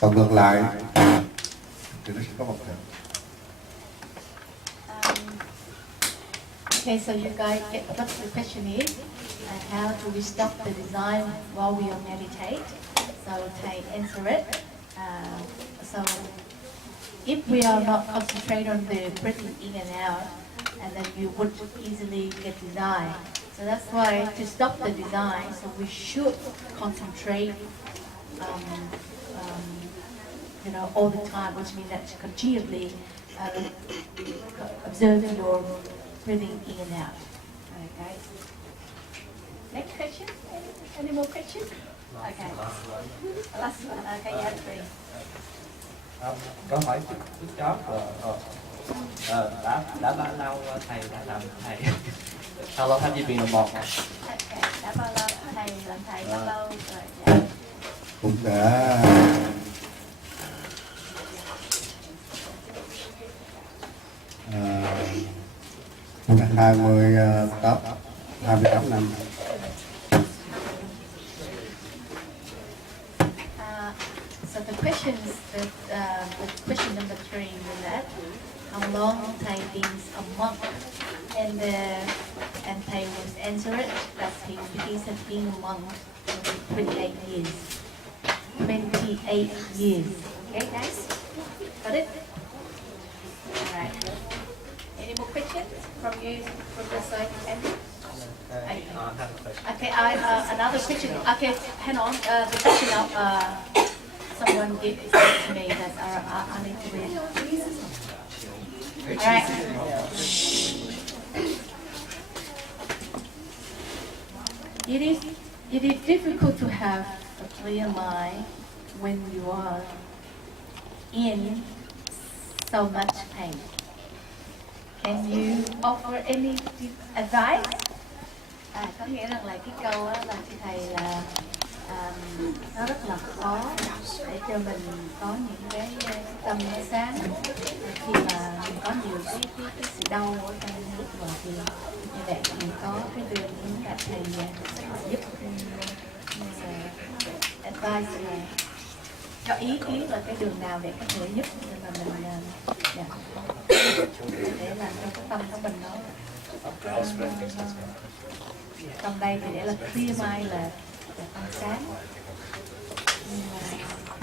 Còn ngược lại thì nó sẽ có vọng tưởng. Okay, so you guys get what the question is, how do we stop the desire while we meditate? So Thầy answer it. So if we are not concentrating on the breathing in and out, and then you would easily get desire. So that's why to stop the desire, so we should concentrate, all the time, which means that continually observe your breathing in and out. Alright, guys. Next question? Any more questions? Okay. Last one. Okay, you have three. Câu hỏi trước chót đã bao lâu thầy đã làm thầy? How long have you been a monk? Okay, đã bao lâu thầy làm thầy bao lâu rồi? Dạ. Cũng đã cũng đã 28 năm. So the question number 3 is that how long Thầy been a monk, and Thầy was answered that he has been a monk for 28 years. 28 years. Okay, guys, got it? All right. Any more questions from you, Professor Andrew? Okay, another question. Okay, hang on. The question of someone gave it to me that I need to read. All right. It is difficult to have a clear mind when you are in so much pain. Can you offer any advice? Có nghĩa rằng là cái câu là thầy là nó rất là khó để cho mình có những cái tâm sáng khi mà mình có nhiều cái sự đau ở trong lúc ngồi thiền. Như vậy thì có cái đường những là thầy giúp advice là cho ý kiến là cái đường nào để có thể giúp mà mình để làm cho cái tâm của mình nó trong đây thì để là clear mind là tâm sáng, nhưng mà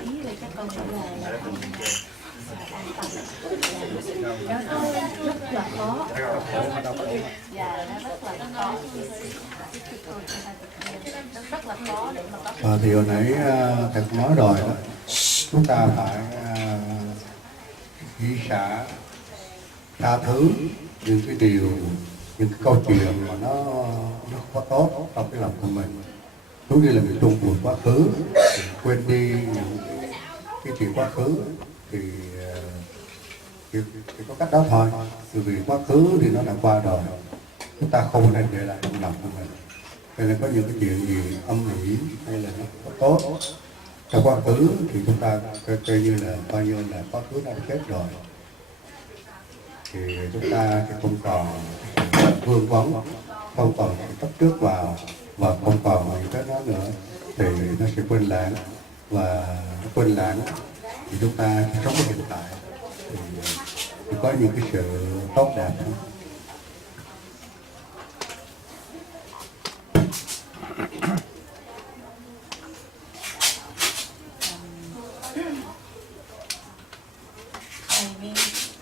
ý là các con nghĩ là an tâm, nó rất là khó, và nó rất là khó, nó rất là khó để mà có. Thì hồi nãy thầy cũng nói rồi đó, chúng ta phải ghi xả, tha thứ những cái điều, những cái câu chuyện mà nó không có tốt trong cái lòng của mình. Giống như là mình trung buồn quá khứ, quên đi những cái chuyện quá khứ thì có cách đó thôi. Bởi vì quá khứ thì nó đã qua rồi, chúng ta không nên để lại trong lòng của mình. Nên là có những cái chuyện gì âm ỉ hay là nó không có tốt trong quá khứ thì chúng ta coi như là quá khứ đã chết rồi, thì chúng ta sẽ không còn vương vấn, không còn chấp trước vào và không còn những cái đó nữa, thì nó sẽ quên lãng, và quên lãng thì chúng ta sẽ sống với hiện tại thì có những cái sự tốt đẹp.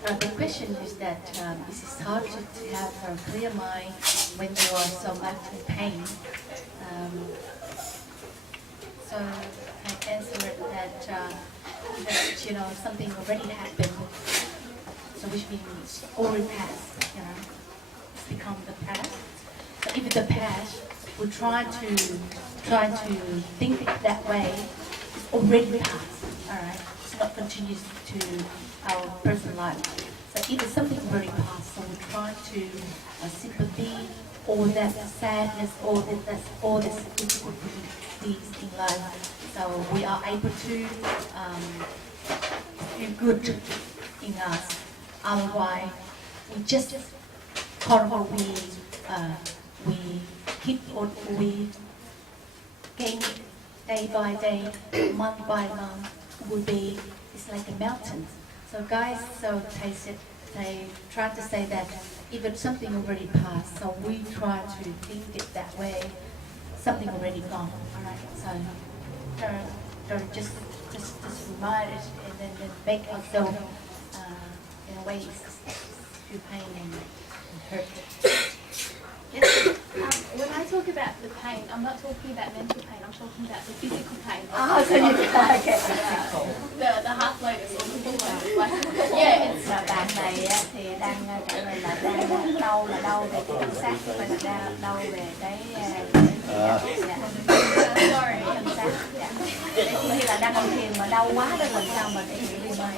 The question is that is it hard to have a clear mind when you are so much in pain? So I answered that you know something already happened, so which means already passed. You know, it's become the past. So if the past, we try to think it that way. It's already past. All right, it's not continuous to our personal life. So if it's something very past, so we try to sympathy, all that sadness, all this difficulties in life. So we are able to feel good in us. Otherwise, we just we keep or we gain day by day, month by month. Will be it's like a mountain. So guys, so they try to say that if it's something already passed, so we try to think it that way. Something already gone. Alright, so don't just remind it and then make ourselves in a way feel pain and hurt. Yes. When I talk about the pain, I'm not talking about mental pain. I'm talking about the physical pain. So you okay. The heart rate is on the floor. Yeah, it's Bạn này á, thì đang trả lời là đang đau là đau về cái thân xác, không phải là đau về cái sorry. thân xác. Như là đang ngồi thiền mà đau quá đó làm sao mà để hiểu đi mai.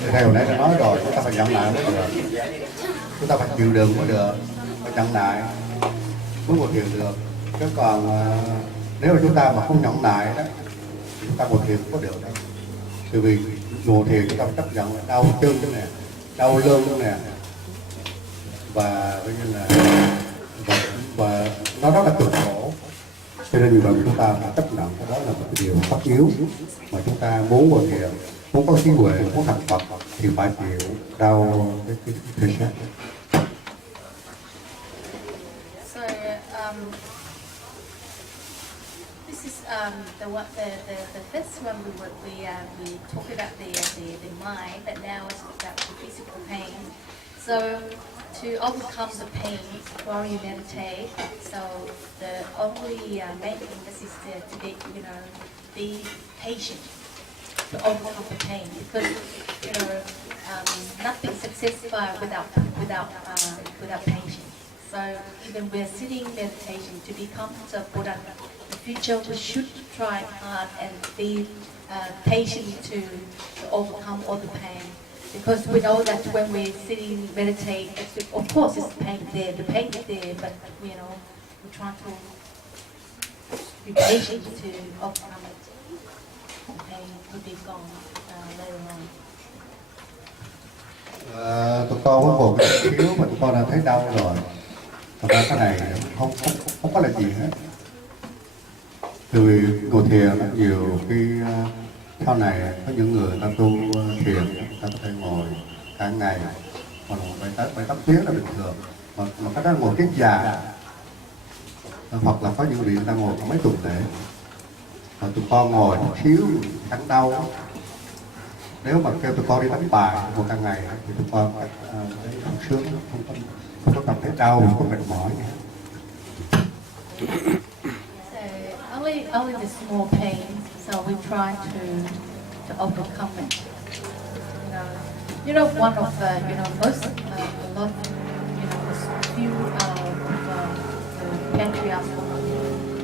Thì hồi nãy đã nói rồi, chúng ta phải nhận lại mới được. Chúng ta phải chịu đựng mới được, phải nhận lại mới ngồi thiền được. Chứ còn nếu mà chúng ta mà không nhận lại đó, thì chúng ta ngồi thiền không có được đâu. Bởi vì ngồi thiền chúng ta phải chấp nhận là đau chân thế nè, đau lưng thế nè, và coi như là và nó rất là cực khổ. Cho nên vì vậy chúng ta phải chấp nhận cái đó là một điều tất yếu mà chúng ta muốn ngồi thiền, muốn có trí huệ, muốn thành Phật thì phải chịu đau cái thể xác. So this is the first one we talk about the mind, but now it's about the physical pain. So to overcome the pain while you meditate, so the only main thing is to be patient to overcome the pain, because nothing successful without patience. So even we're sitting meditation to become the Buddha, in the future we should try hard and be patient to overcome all the pain. Because we know that when we're sitting meditate, of course it's pain there, the pain is there, but we try to be patient to overcome it. The pain will be gone later on. Tụi con có một cái thiếu mà tụi con đã thấy đau rồi. Thật ra cái này không có là gì hết. Từ ngồi thiền rất nhiều khi sau này có những người ta tu thiền, ta có thể ngồi cả ngày, còn phải 8 tiếng là bình thường. Mà cái đó ngồi cái dài, hoặc là có những vị người ta ngồi mấy tuần lễ. Mà tụi con ngồi một xíu thắng đau. Nếu mà kêu tụi con đi đánh bài một cả ngày thì tụi con không sướng, không có cảm thấy đau, không có mệt mỏi. So only the small pain, so we try to overcome it. One of most a lot few the patriarchs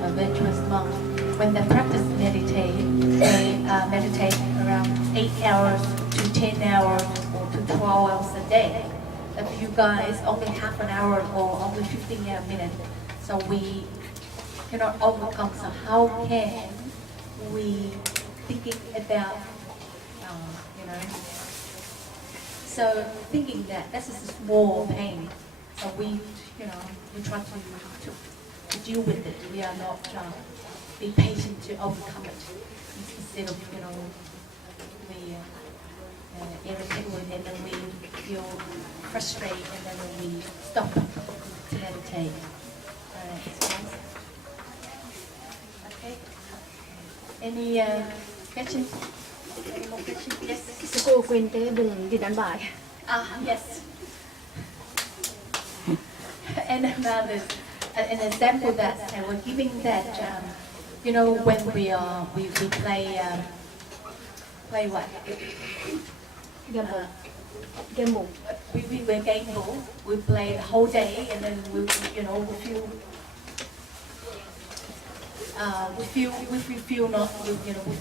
or virtuous monks, when they practice meditate, they meditate around 8 hours to 10 hours or to 12 hours a day. If you guys only half an hour or only 15 minutes, so we cannot overcome. So how can we thinking about, so thinking that this is a small pain, so we try to deal with it. We are not be patient to overcome it. Instead of we irritate with it, and then we feel frustrated, and then we stop to meditate. Okay. Any questions? Yes. Cô quên cái đừng đi đánh bài. Yes. And another, an example that I was giving that, you know, when we play what? Gamble. Gamble. We play gamble. We play the whole day, and then we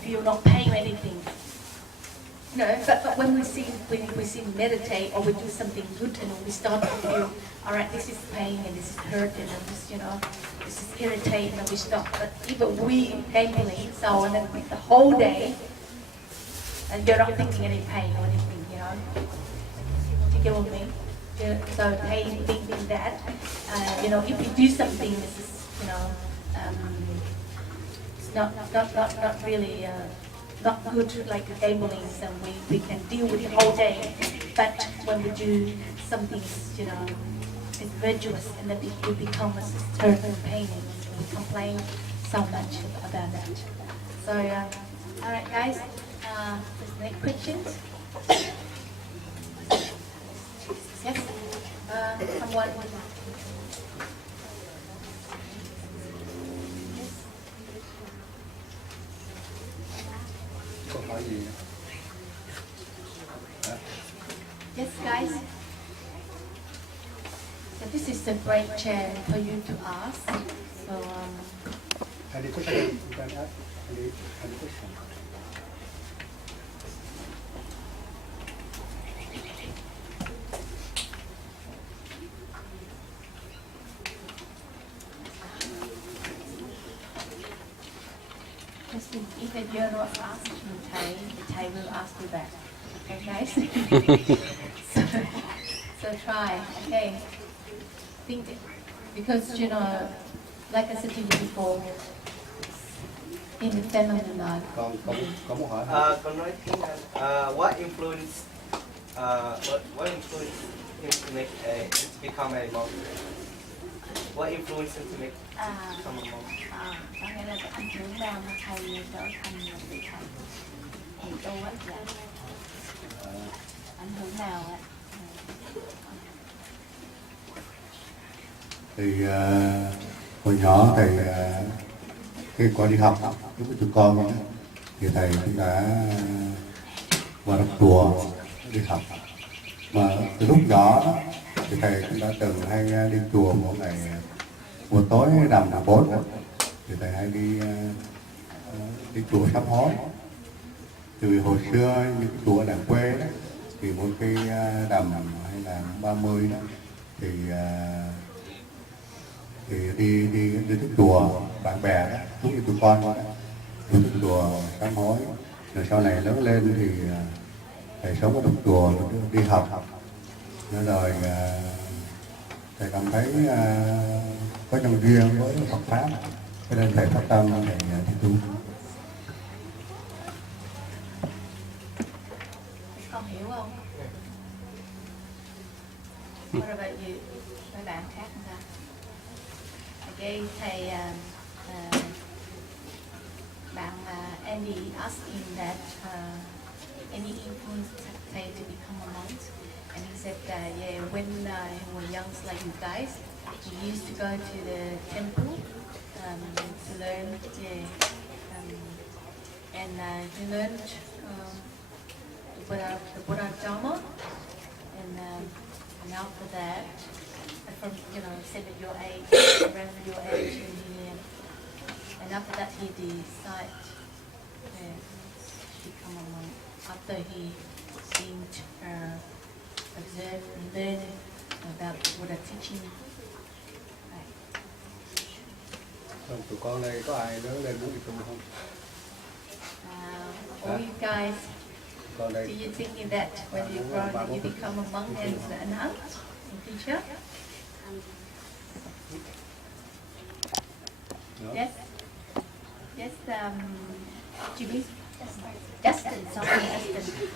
feel not paying anything. No, but when we meditate or we do something good and we start to feel, all right, this is pain and this is hurt and this, this is irritating and we stop. But even we gambling, so and then the whole day, and you're not thinking any pain or anything, Do you get what I mean? So pain, thinking that, if you do something, this is, it's not really. Not good like gambling, so we can deal with it all day. But when we do something, it's virtuous, and then it will become a certain pain, and we complain so much about that. So, all right, guys. Next questions? Yes. Someone. Yes, guys. So this is a great chance for you to ask. So, Any question? You can ask any question. if you're not asking Thầy, Thầy will ask you back. Okay, guys? so try, okay? Think, because, like I said to you before, in the feminine life. Có một hỏi. Con nói tiếng Anh. What influence him to make to become a monk? What influenced him to become a monk? Có nghĩa là cái ảnh hưởng nào mà thầy trở thành một vị thầy? Thầy tu á, dạ. Ảnh hưởng nào ạ? Thì hồi nhỏ thầy khi con đi học lúc với tụi con thì thầy cũng đã vào đọc chùa đi học, mà từ lúc nhỏ đó, thì thầy cũng đã từng hay đi chùa mỗi ngày buổi tối rằm tháng 4 thì thầy hay đi chùa sám hối. Từ hồi xưa những cái chùa ở làng quê đó thì mỗi khi rằm hay là 30 đó thì đi tới chùa bạn bè đó, cũng như tụi con đó, đi tới chùa sám hối. Rồi sau này lớn lên thì thầy sống ở trong chùa đi học, rồi thầy cảm thấy có nhân duyên với Phật pháp, cho nên thầy phát tâm thầy đi tu. Con hiểu không? What about you? Mấy bạn khác không ta? Okay, thầy bạn Andy asking that any influence thầy to become a monk, and he said yeah, when he was young like you guys, he used to go to the temple to learn, and he learned the Buddha Dharma, and after that, from said at your age, around your age, and after that he decided to become a monk. After he seemed observe and learn about Buddha teaching. Tụi con đây có ai lớn lên muốn đi tu không? All you guys, Con đây. do you think that when you grow up you become a monk and a nun in future? Yes. Yes. Jimmy. Justin. Sorry, Justin.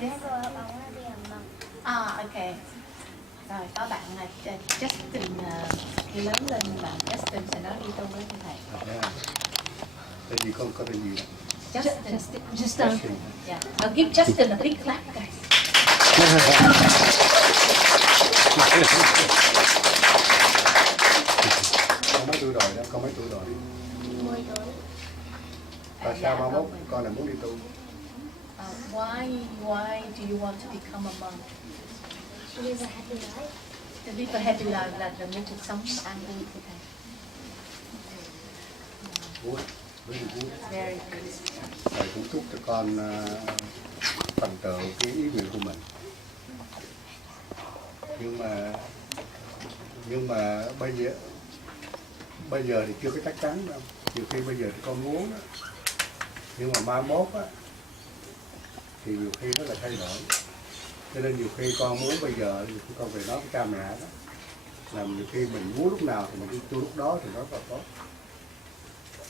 Yes. Okay. Rồi có bạn là Justin, khi lớn lên bạn Justin sẽ nói đi tu với thầy. Tên gì con có tên gì? Justin. Yeah. Now give Justin a big clap, guys. Con mấy tuổi rồi đó, con mấy tuổi rồi? 10 tuổi. Tại sao 31 con lại muốn đi tu? Why do you want to become a monk? Live a happy life. To live a happy life là một cuộc sống an vui của thầy. Good, very good. Very good. Thầy cũng chúc cho con thành tựu cái ý nguyện của mình. Nhưng mà bây giờ thì chưa có chắc chắn đâu. Nhiều khi bây giờ thì con muốn đó. Nhưng mà mai mốt á thì nhiều khi nó lại thay đổi. Cho nên nhiều khi con muốn bây giờ thì con về nói với cha mẹ đó là nhiều khi mình muốn lúc nào thì mình đi tu lúc đó thì nó rất là tốt.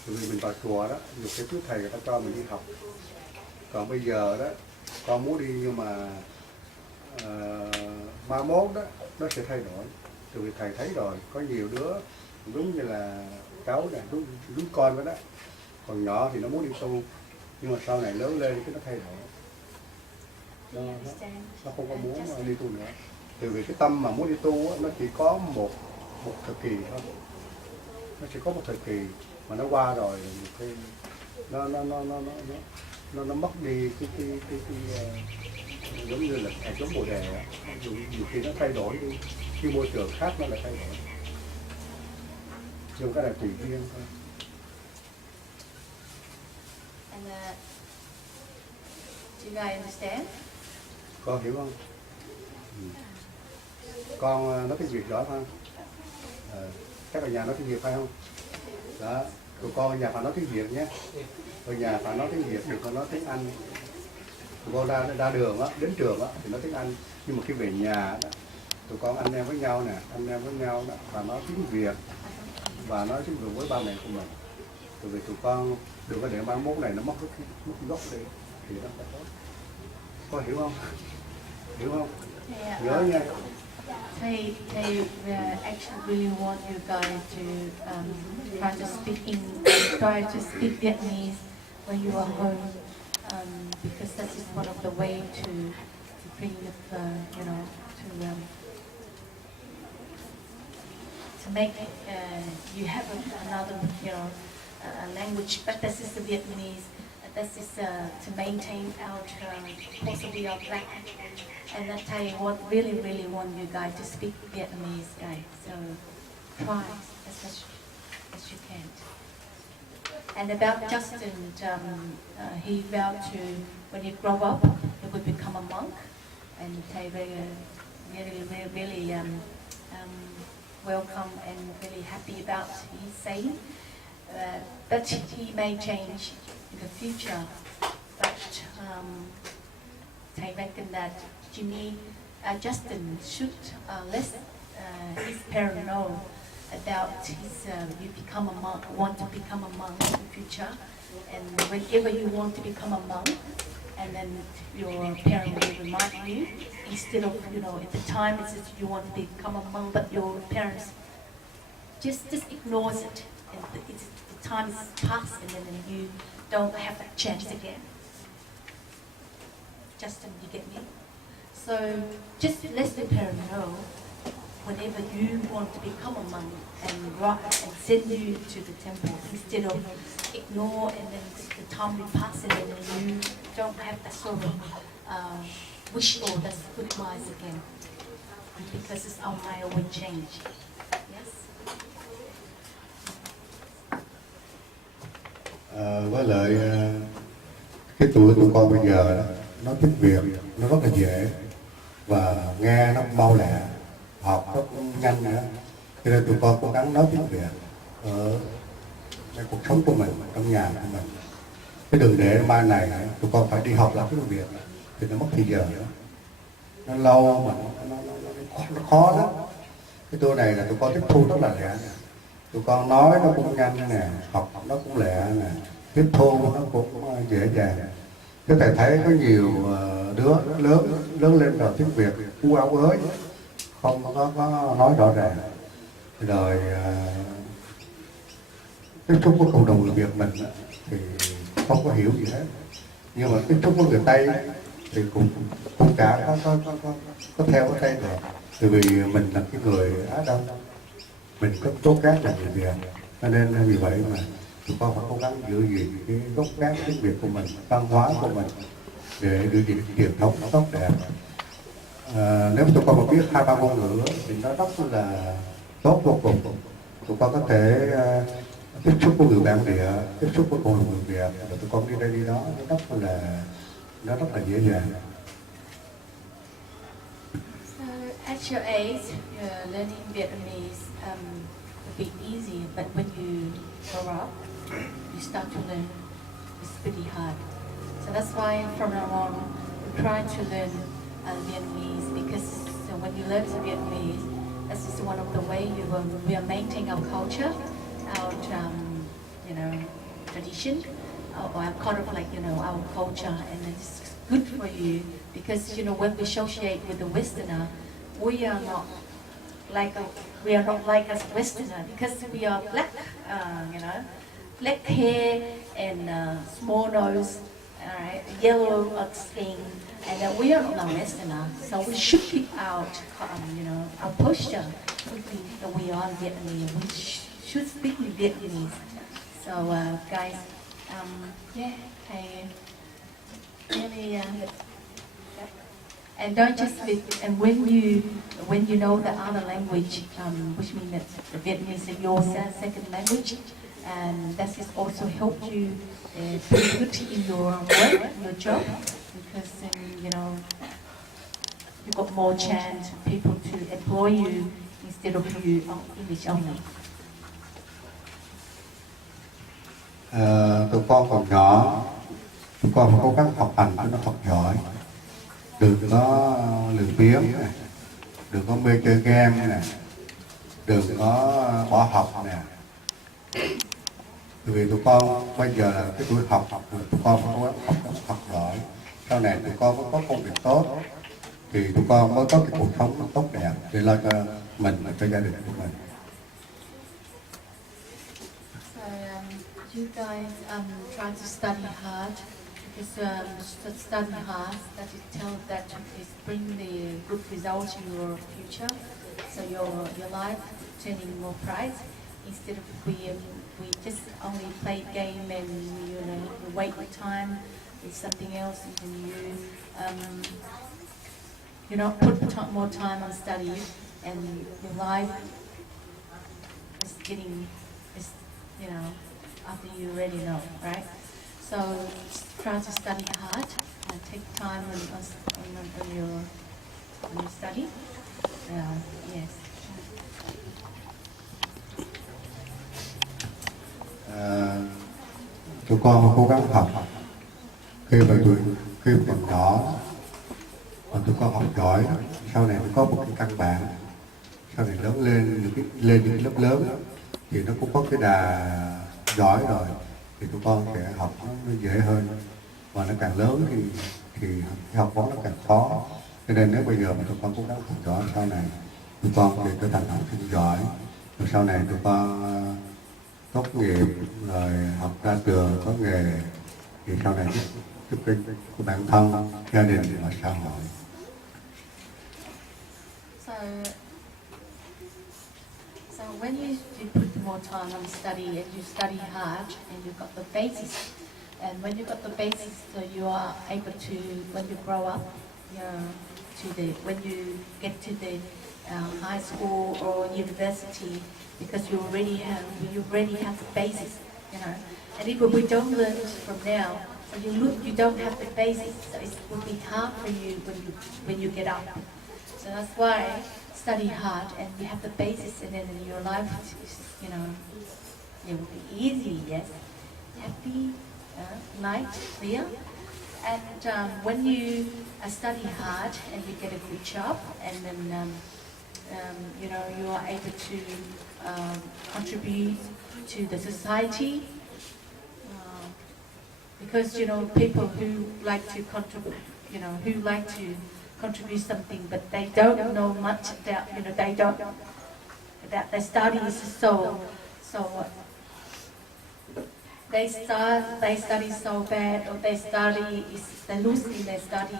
Vì mình vào chùa đó, nhiều khi trước thầy người ta cho mình đi học. Còn bây giờ đó, con muốn đi nhưng mà mai mốt đó, nó sẽ thay đổi. Từ vì thầy thấy rồi, có nhiều đứa đúng như là cháu này, đúng con đó đó. Còn nhỏ thì nó muốn đi tu, nhưng mà sau này lớn lên cái nó thay đổi. Nó không có muốn đi tu nữa. Từ vì cái tâm mà muốn đi tu đó, nó chỉ có một thời kỳ thôi. Nó chỉ có một thời kỳ mà nó qua rồi thì nó mất đi cái giống như là hạt giống bồ đề á, nhiều khi nó thay đổi đi, khi môi trường khác nó lại thay đổi, nhưng cái này tùy duyên thôi. And do you guys understand? Con hiểu không? Con nói tiếng Việt giỏi không? Chắc ở nhà nói tiếng Việt phải không? Đó, tụi con ở nhà phải nói tiếng Việt nhé. Ở nhà phải nói tiếng Việt, đừng có nói tiếng Anh. Tụi con ra đường á, đến trường á thì nói tiếng Anh. Nhưng mà khi về nhà đó, tụi con anh em với nhau nè, đó, và nói tiếng Việt và nói tiếng Việt với ba mẹ của mình. Bởi vì tụi con đừng có để mai mốt này nó mất cái gốc đi thì nó sẽ tốt. Có hiểu không? Hiểu không? Yeah, Nhớ nha. They actually really want you guys to try to speak Vietnamese when you are home, because that is one of the way to bring the to make you have another language, but this is the Vietnamese. This is to maintain our possibly our black. And I tell you what, really want you guys to speak Vietnamese, guys. So try as much as you can. And about Justin, he vowed to, when he grow up, he would become a monk. And they really welcome and really happy about his saying. But he may change in the future. But they reckon that Justin should let his parents know about his want to become a monk in the future, and whenever you want to become a monk, and then your parent will remind you, instead of at the time it's just you want to become a monk, but your parents just ignores it, and the time is past, and then you don't have that chance again. Justin, you get me? So just let the parent know whenever you want to become a monk and send you to the temple, instead of ignore and then the time will pass and then you don't have that sort of wish for that good wise again, because it's our mind will change. Yes. Với lại cái tuổi tụi con bây giờ đó, nói tiếng Việt nó rất là dễ và nghe nó mau lẹ, học rất nhanh nữa, cho nên tụi con cố gắng nói tiếng Việt ở trong cuộc sống của mình, trong nhà của mình. Cái đừng để mai này tụi con phải đi học lại tiếng Việt thì nó mất thời giờ nữa, nó lâu mà nó khó lắm. Cái tour này là tụi con tiếp thu rất là lẹ, tụi con nói nó cũng nhanh nè, học nó cũng lẹ nè, tiếp thu nó cũng dễ dàng. Cái thầy thấy có nhiều đứa lớn lên rồi tiếng Việt u áo ới, không có nói rõ ràng. Rồi tiếp xúc với cộng đồng người Việt mình thì không có hiểu gì hết. Nhưng mà tiếp xúc với người Tây thì cũng cả có theo cái Tây được. Bởi vì mình là cái người Á Đông, mình có tốt gác là người Việt, cho nên vì vậy mà tụi con phải cố gắng giữ gìn cái gốc gác tiếng Việt của mình, văn hóa của mình để giữ gìn truyền thống nó tốt đẹp. Nếu tụi con mà biết 2-3 ngôn ngữ thì nó rất là tốt vô cùng. Tụi con có thể tiếp xúc với người bản địa, tiếp xúc với cộng đồng người Việt, rồi tụi con đi đây đi đó, nó rất là dễ dàng. So at your age, learning Vietnamese will be easy, but when you grow up, you start to learn it's pretty hard. So that's why from now on, we try to learn Vietnamese, because when you learn Vietnamese, that's just one of the ways we are maintaining our culture, our tradition, or kind of like our culture, and it's good for you because when we associate with the Westerner, we are not like as Westerner because we are black, black hair and small nose, yellow skin, and we are not Westerner, so we should keep out, our posture. We are Vietnamese. We should speak Vietnamese. So guys, I really. And don't just speak. And when you know the other language, which means that the Vietnamese is your second language, and that is also help you pretty good in your work, your job, because you got more chance for people to employ you instead of you on English only. Tụi con còn nhỏ, tụi con phải cố gắng học hành cho nó thật giỏi, đừng có lười biếng này, đừng có mê chơi game nè, đừng có bỏ học nè. Vì tụi con bây giờ là cái tuổi học, tụi con phải cố gắng học cho nó thật giỏi, sau này tụi con mới có công việc tốt, thì tụi con mới có cái cuộc sống nó tốt đẹp để lo cho mình và cho gia đình của mình. You guys try to study hard, because study hard, that it tells that it bring the good results in your future, so your life turning more bright, instead of we just only play game and you wait the time with something else, and you not put more time on study, and your life is getting after you already know, right? So try to study hard and take time on your study. Yes. Tụi con cố gắng học khi còn nhỏ, mà tụi con học giỏi, sau này nó có một cái căn bản, sau này lớn lên những lớp lớn thì nó cũng có cái đà giỏi rồi, thì tụi con sẽ học nó dễ hơn, và nó càng lớn thì học nó càng khó. Cho nên nếu bây giờ mà tụi con cố gắng học giỏi, sau này tụi con sẽ trở thành học sinh giỏi, rồi sau này tụi con tốt nghiệp rồi học ra trường có nghề, thì sau này giúp cái bản thân, gia đình và xã hội. So when you put more time on study and you study hard and you got the basis, and when you got the basis, so you are able to, when you grow up, when you get to the high school or university, because you already have the basis, And if we don't learn from now, or you don't have the basis, so it will be hard for you when you get up. So that's why study hard and you have the basis, and then your life is, it will be easy, yes, happy, light, clear. And when you study hard and you get a good job, and then you are able to contribute to the society, because people who like to contribute something, but they don't know much about, they don't, that their study is so they study so bad, or they lose in their study,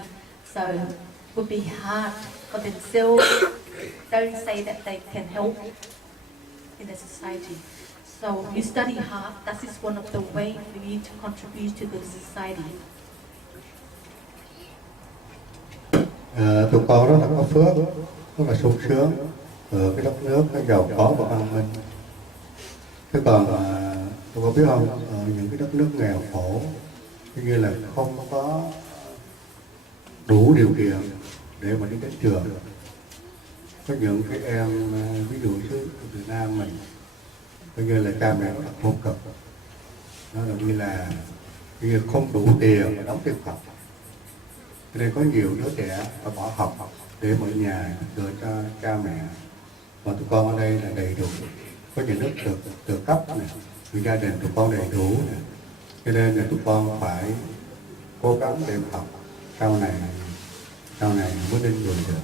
so it would be hard for themselves. Don't say that they can help in the society. So you study hard. That is one of the ways for you to contribute to the society. Tụi con rất là có phước, rất là sung sướng ở cái đất nước nó giàu có và văn minh. Thế còn tụi con biết không, ở những cái đất nước nghèo khổ như là không có đủ điều kiện để mà đi đến trường. Có những cái em ví dụ như Việt Nam mình coi như là cha mẹ rất khổ cực, nó là như không đủ tiền để đóng tiền học. Cho nên có nhiều đứa trẻ phải bỏ học để ở nhà gửi cho cha mẹ. Và tụi con ở đây là đầy đủ, có nhà nước trợ cấp này, gia đình tụi con đầy đủ này. Cho nên là tụi con phải cố gắng để học, sau này mới lên người được.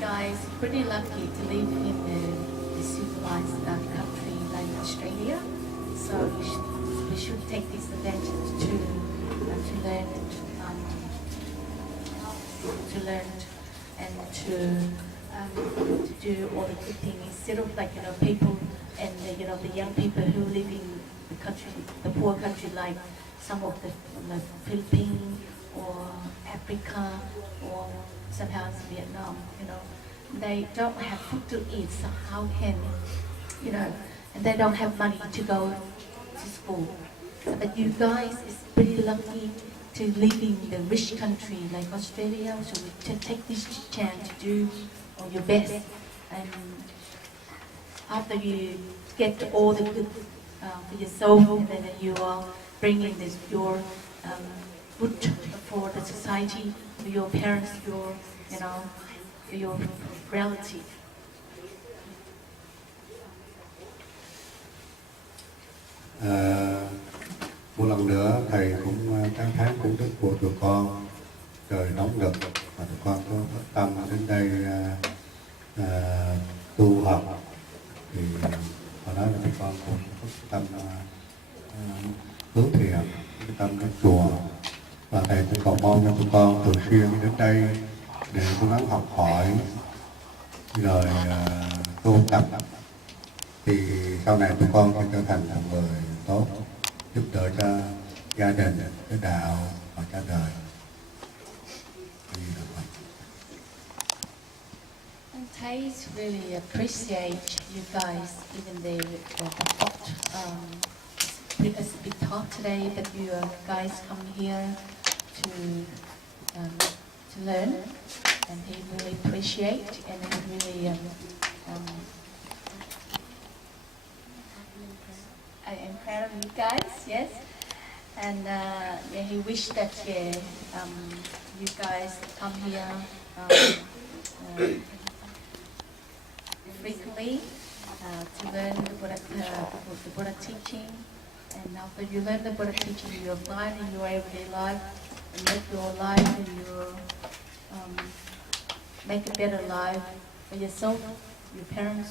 Guys, pretty lucky to live in a civilized country like Australia. So we should take this advantage to learn and to do all the good things instead of people and the young people who live in the poor country like some of the Philippines or Africa or sometimes Vietnam, they don't have food to eat, so how can, and they don't have money to go to school. But you guys is pretty lucky to live in the rich country like Australia, so we can take this chance to do your best. And after you get all the good for your soul, and then you are bringing your good for the society, for your parents, for your relative. Một lần nữa thầy cũng tán thán công đức của tụi con. Trời nóng nực mà tụi con có phát tâm đến đây tu học, thì họ nói là tụi con cũng có tâm hướng thiện, cái tâm đến chùa, và thầy cũng cầu mong cho tụi con thường xuyên đến đây để cố gắng học hỏi rồi tu tập, thì sau này tụi con sẽ trở thành người tốt, giúp đỡ cho gia đình, cái đạo và cho đời. And Thầy really appreciate you guys, even the thought because we talked today, but you guys come here to learn, and he really appreciate, and he really I am proud of you guys, yes, and he wished that you guys come here frequently to learn the Buddha teaching, and after you learn the Buddha teaching, you apply it in your everyday life and make your life and your make a better life for yourself, your parents.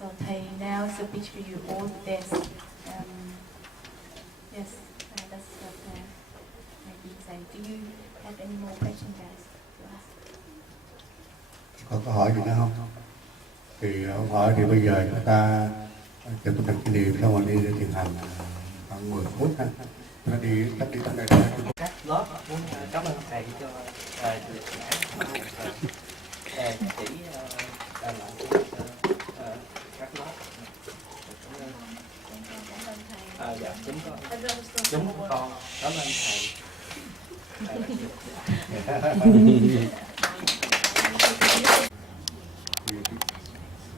So Thầy now is a wish for you all the best. Yes, that's what I can say. Do you have any more questions, guys, to ask? Có câu hỏi gì nữa không? Thì ông hỏi thì bây giờ chúng ta chụp tấm hình kỷ niệm xong rồi đi thiền hành khoảng 10 phút ha. Chúng ta đi tới đây thôi. Các lớp muốn cảm ơn thầy cho chỉ lại các lớp. Dạ, chúng con cảm ơn thầy.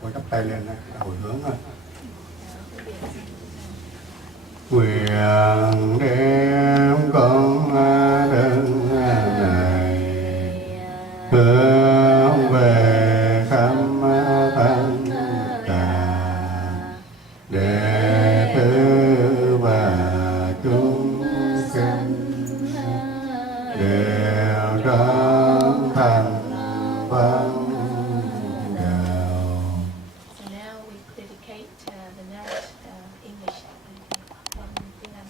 Tôi chắp tay lên hồi hướng thôi. Nguyện đem con đơn này hướng về khắp tất cả đệ tử và chúng sinh đều trở thành vấn đạo. So now we dedicate the night English and tiếng Anh.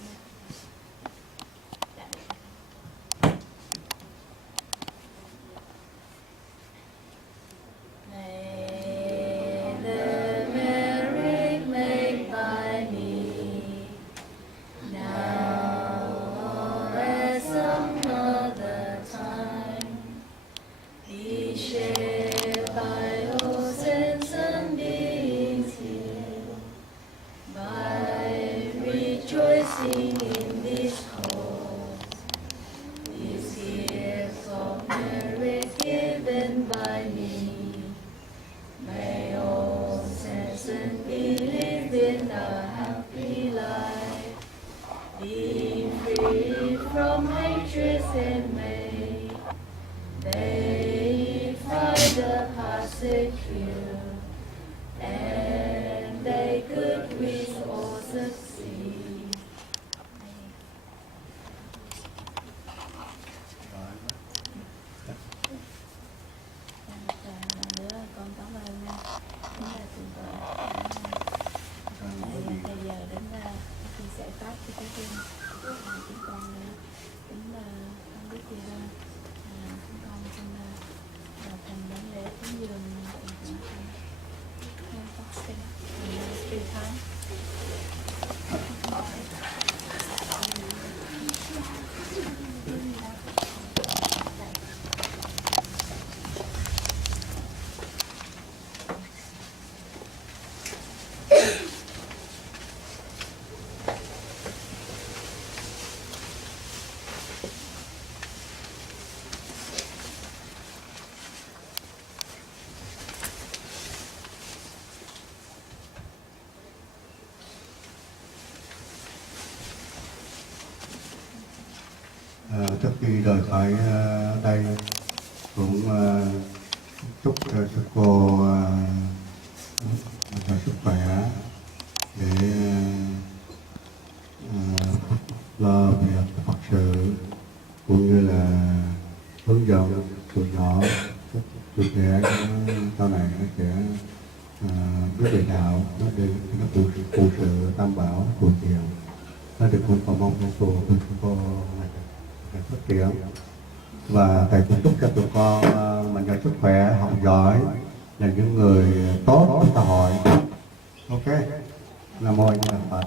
May the merit made by me now or at some other time be shared by all saints and beings here, by rejoicing in this cause, these gifts of merit given by me. May all sense and believe in a happy life, be free from hatred, and may they find the path secure, and they good wish all succeed. Con cảm ơn chúng ta cùng thầy giờ đến chia sẻ pháp cho các em. Chúng con cũng không biết gì hơn. Chúng con xin thành đến lễ cúng dường fasting and free time. Trước khi rời khỏi đây cũng chúc cho cô sức khỏe để lo việc Phật sự cũng như là hướng dẫn tụi nhỏ, tụi trẻ sau này nó sẽ biết về đạo, nó phụ sự tam bảo của Thiền, nó được cũng cầu mong cho cô phát triển. Và thầy cũng chúc cho tụi con mạnh khỏe, sức khỏe, học giỏi, là những người tốt trong xã hội. Ok, Nam mô A Di Đà Phật.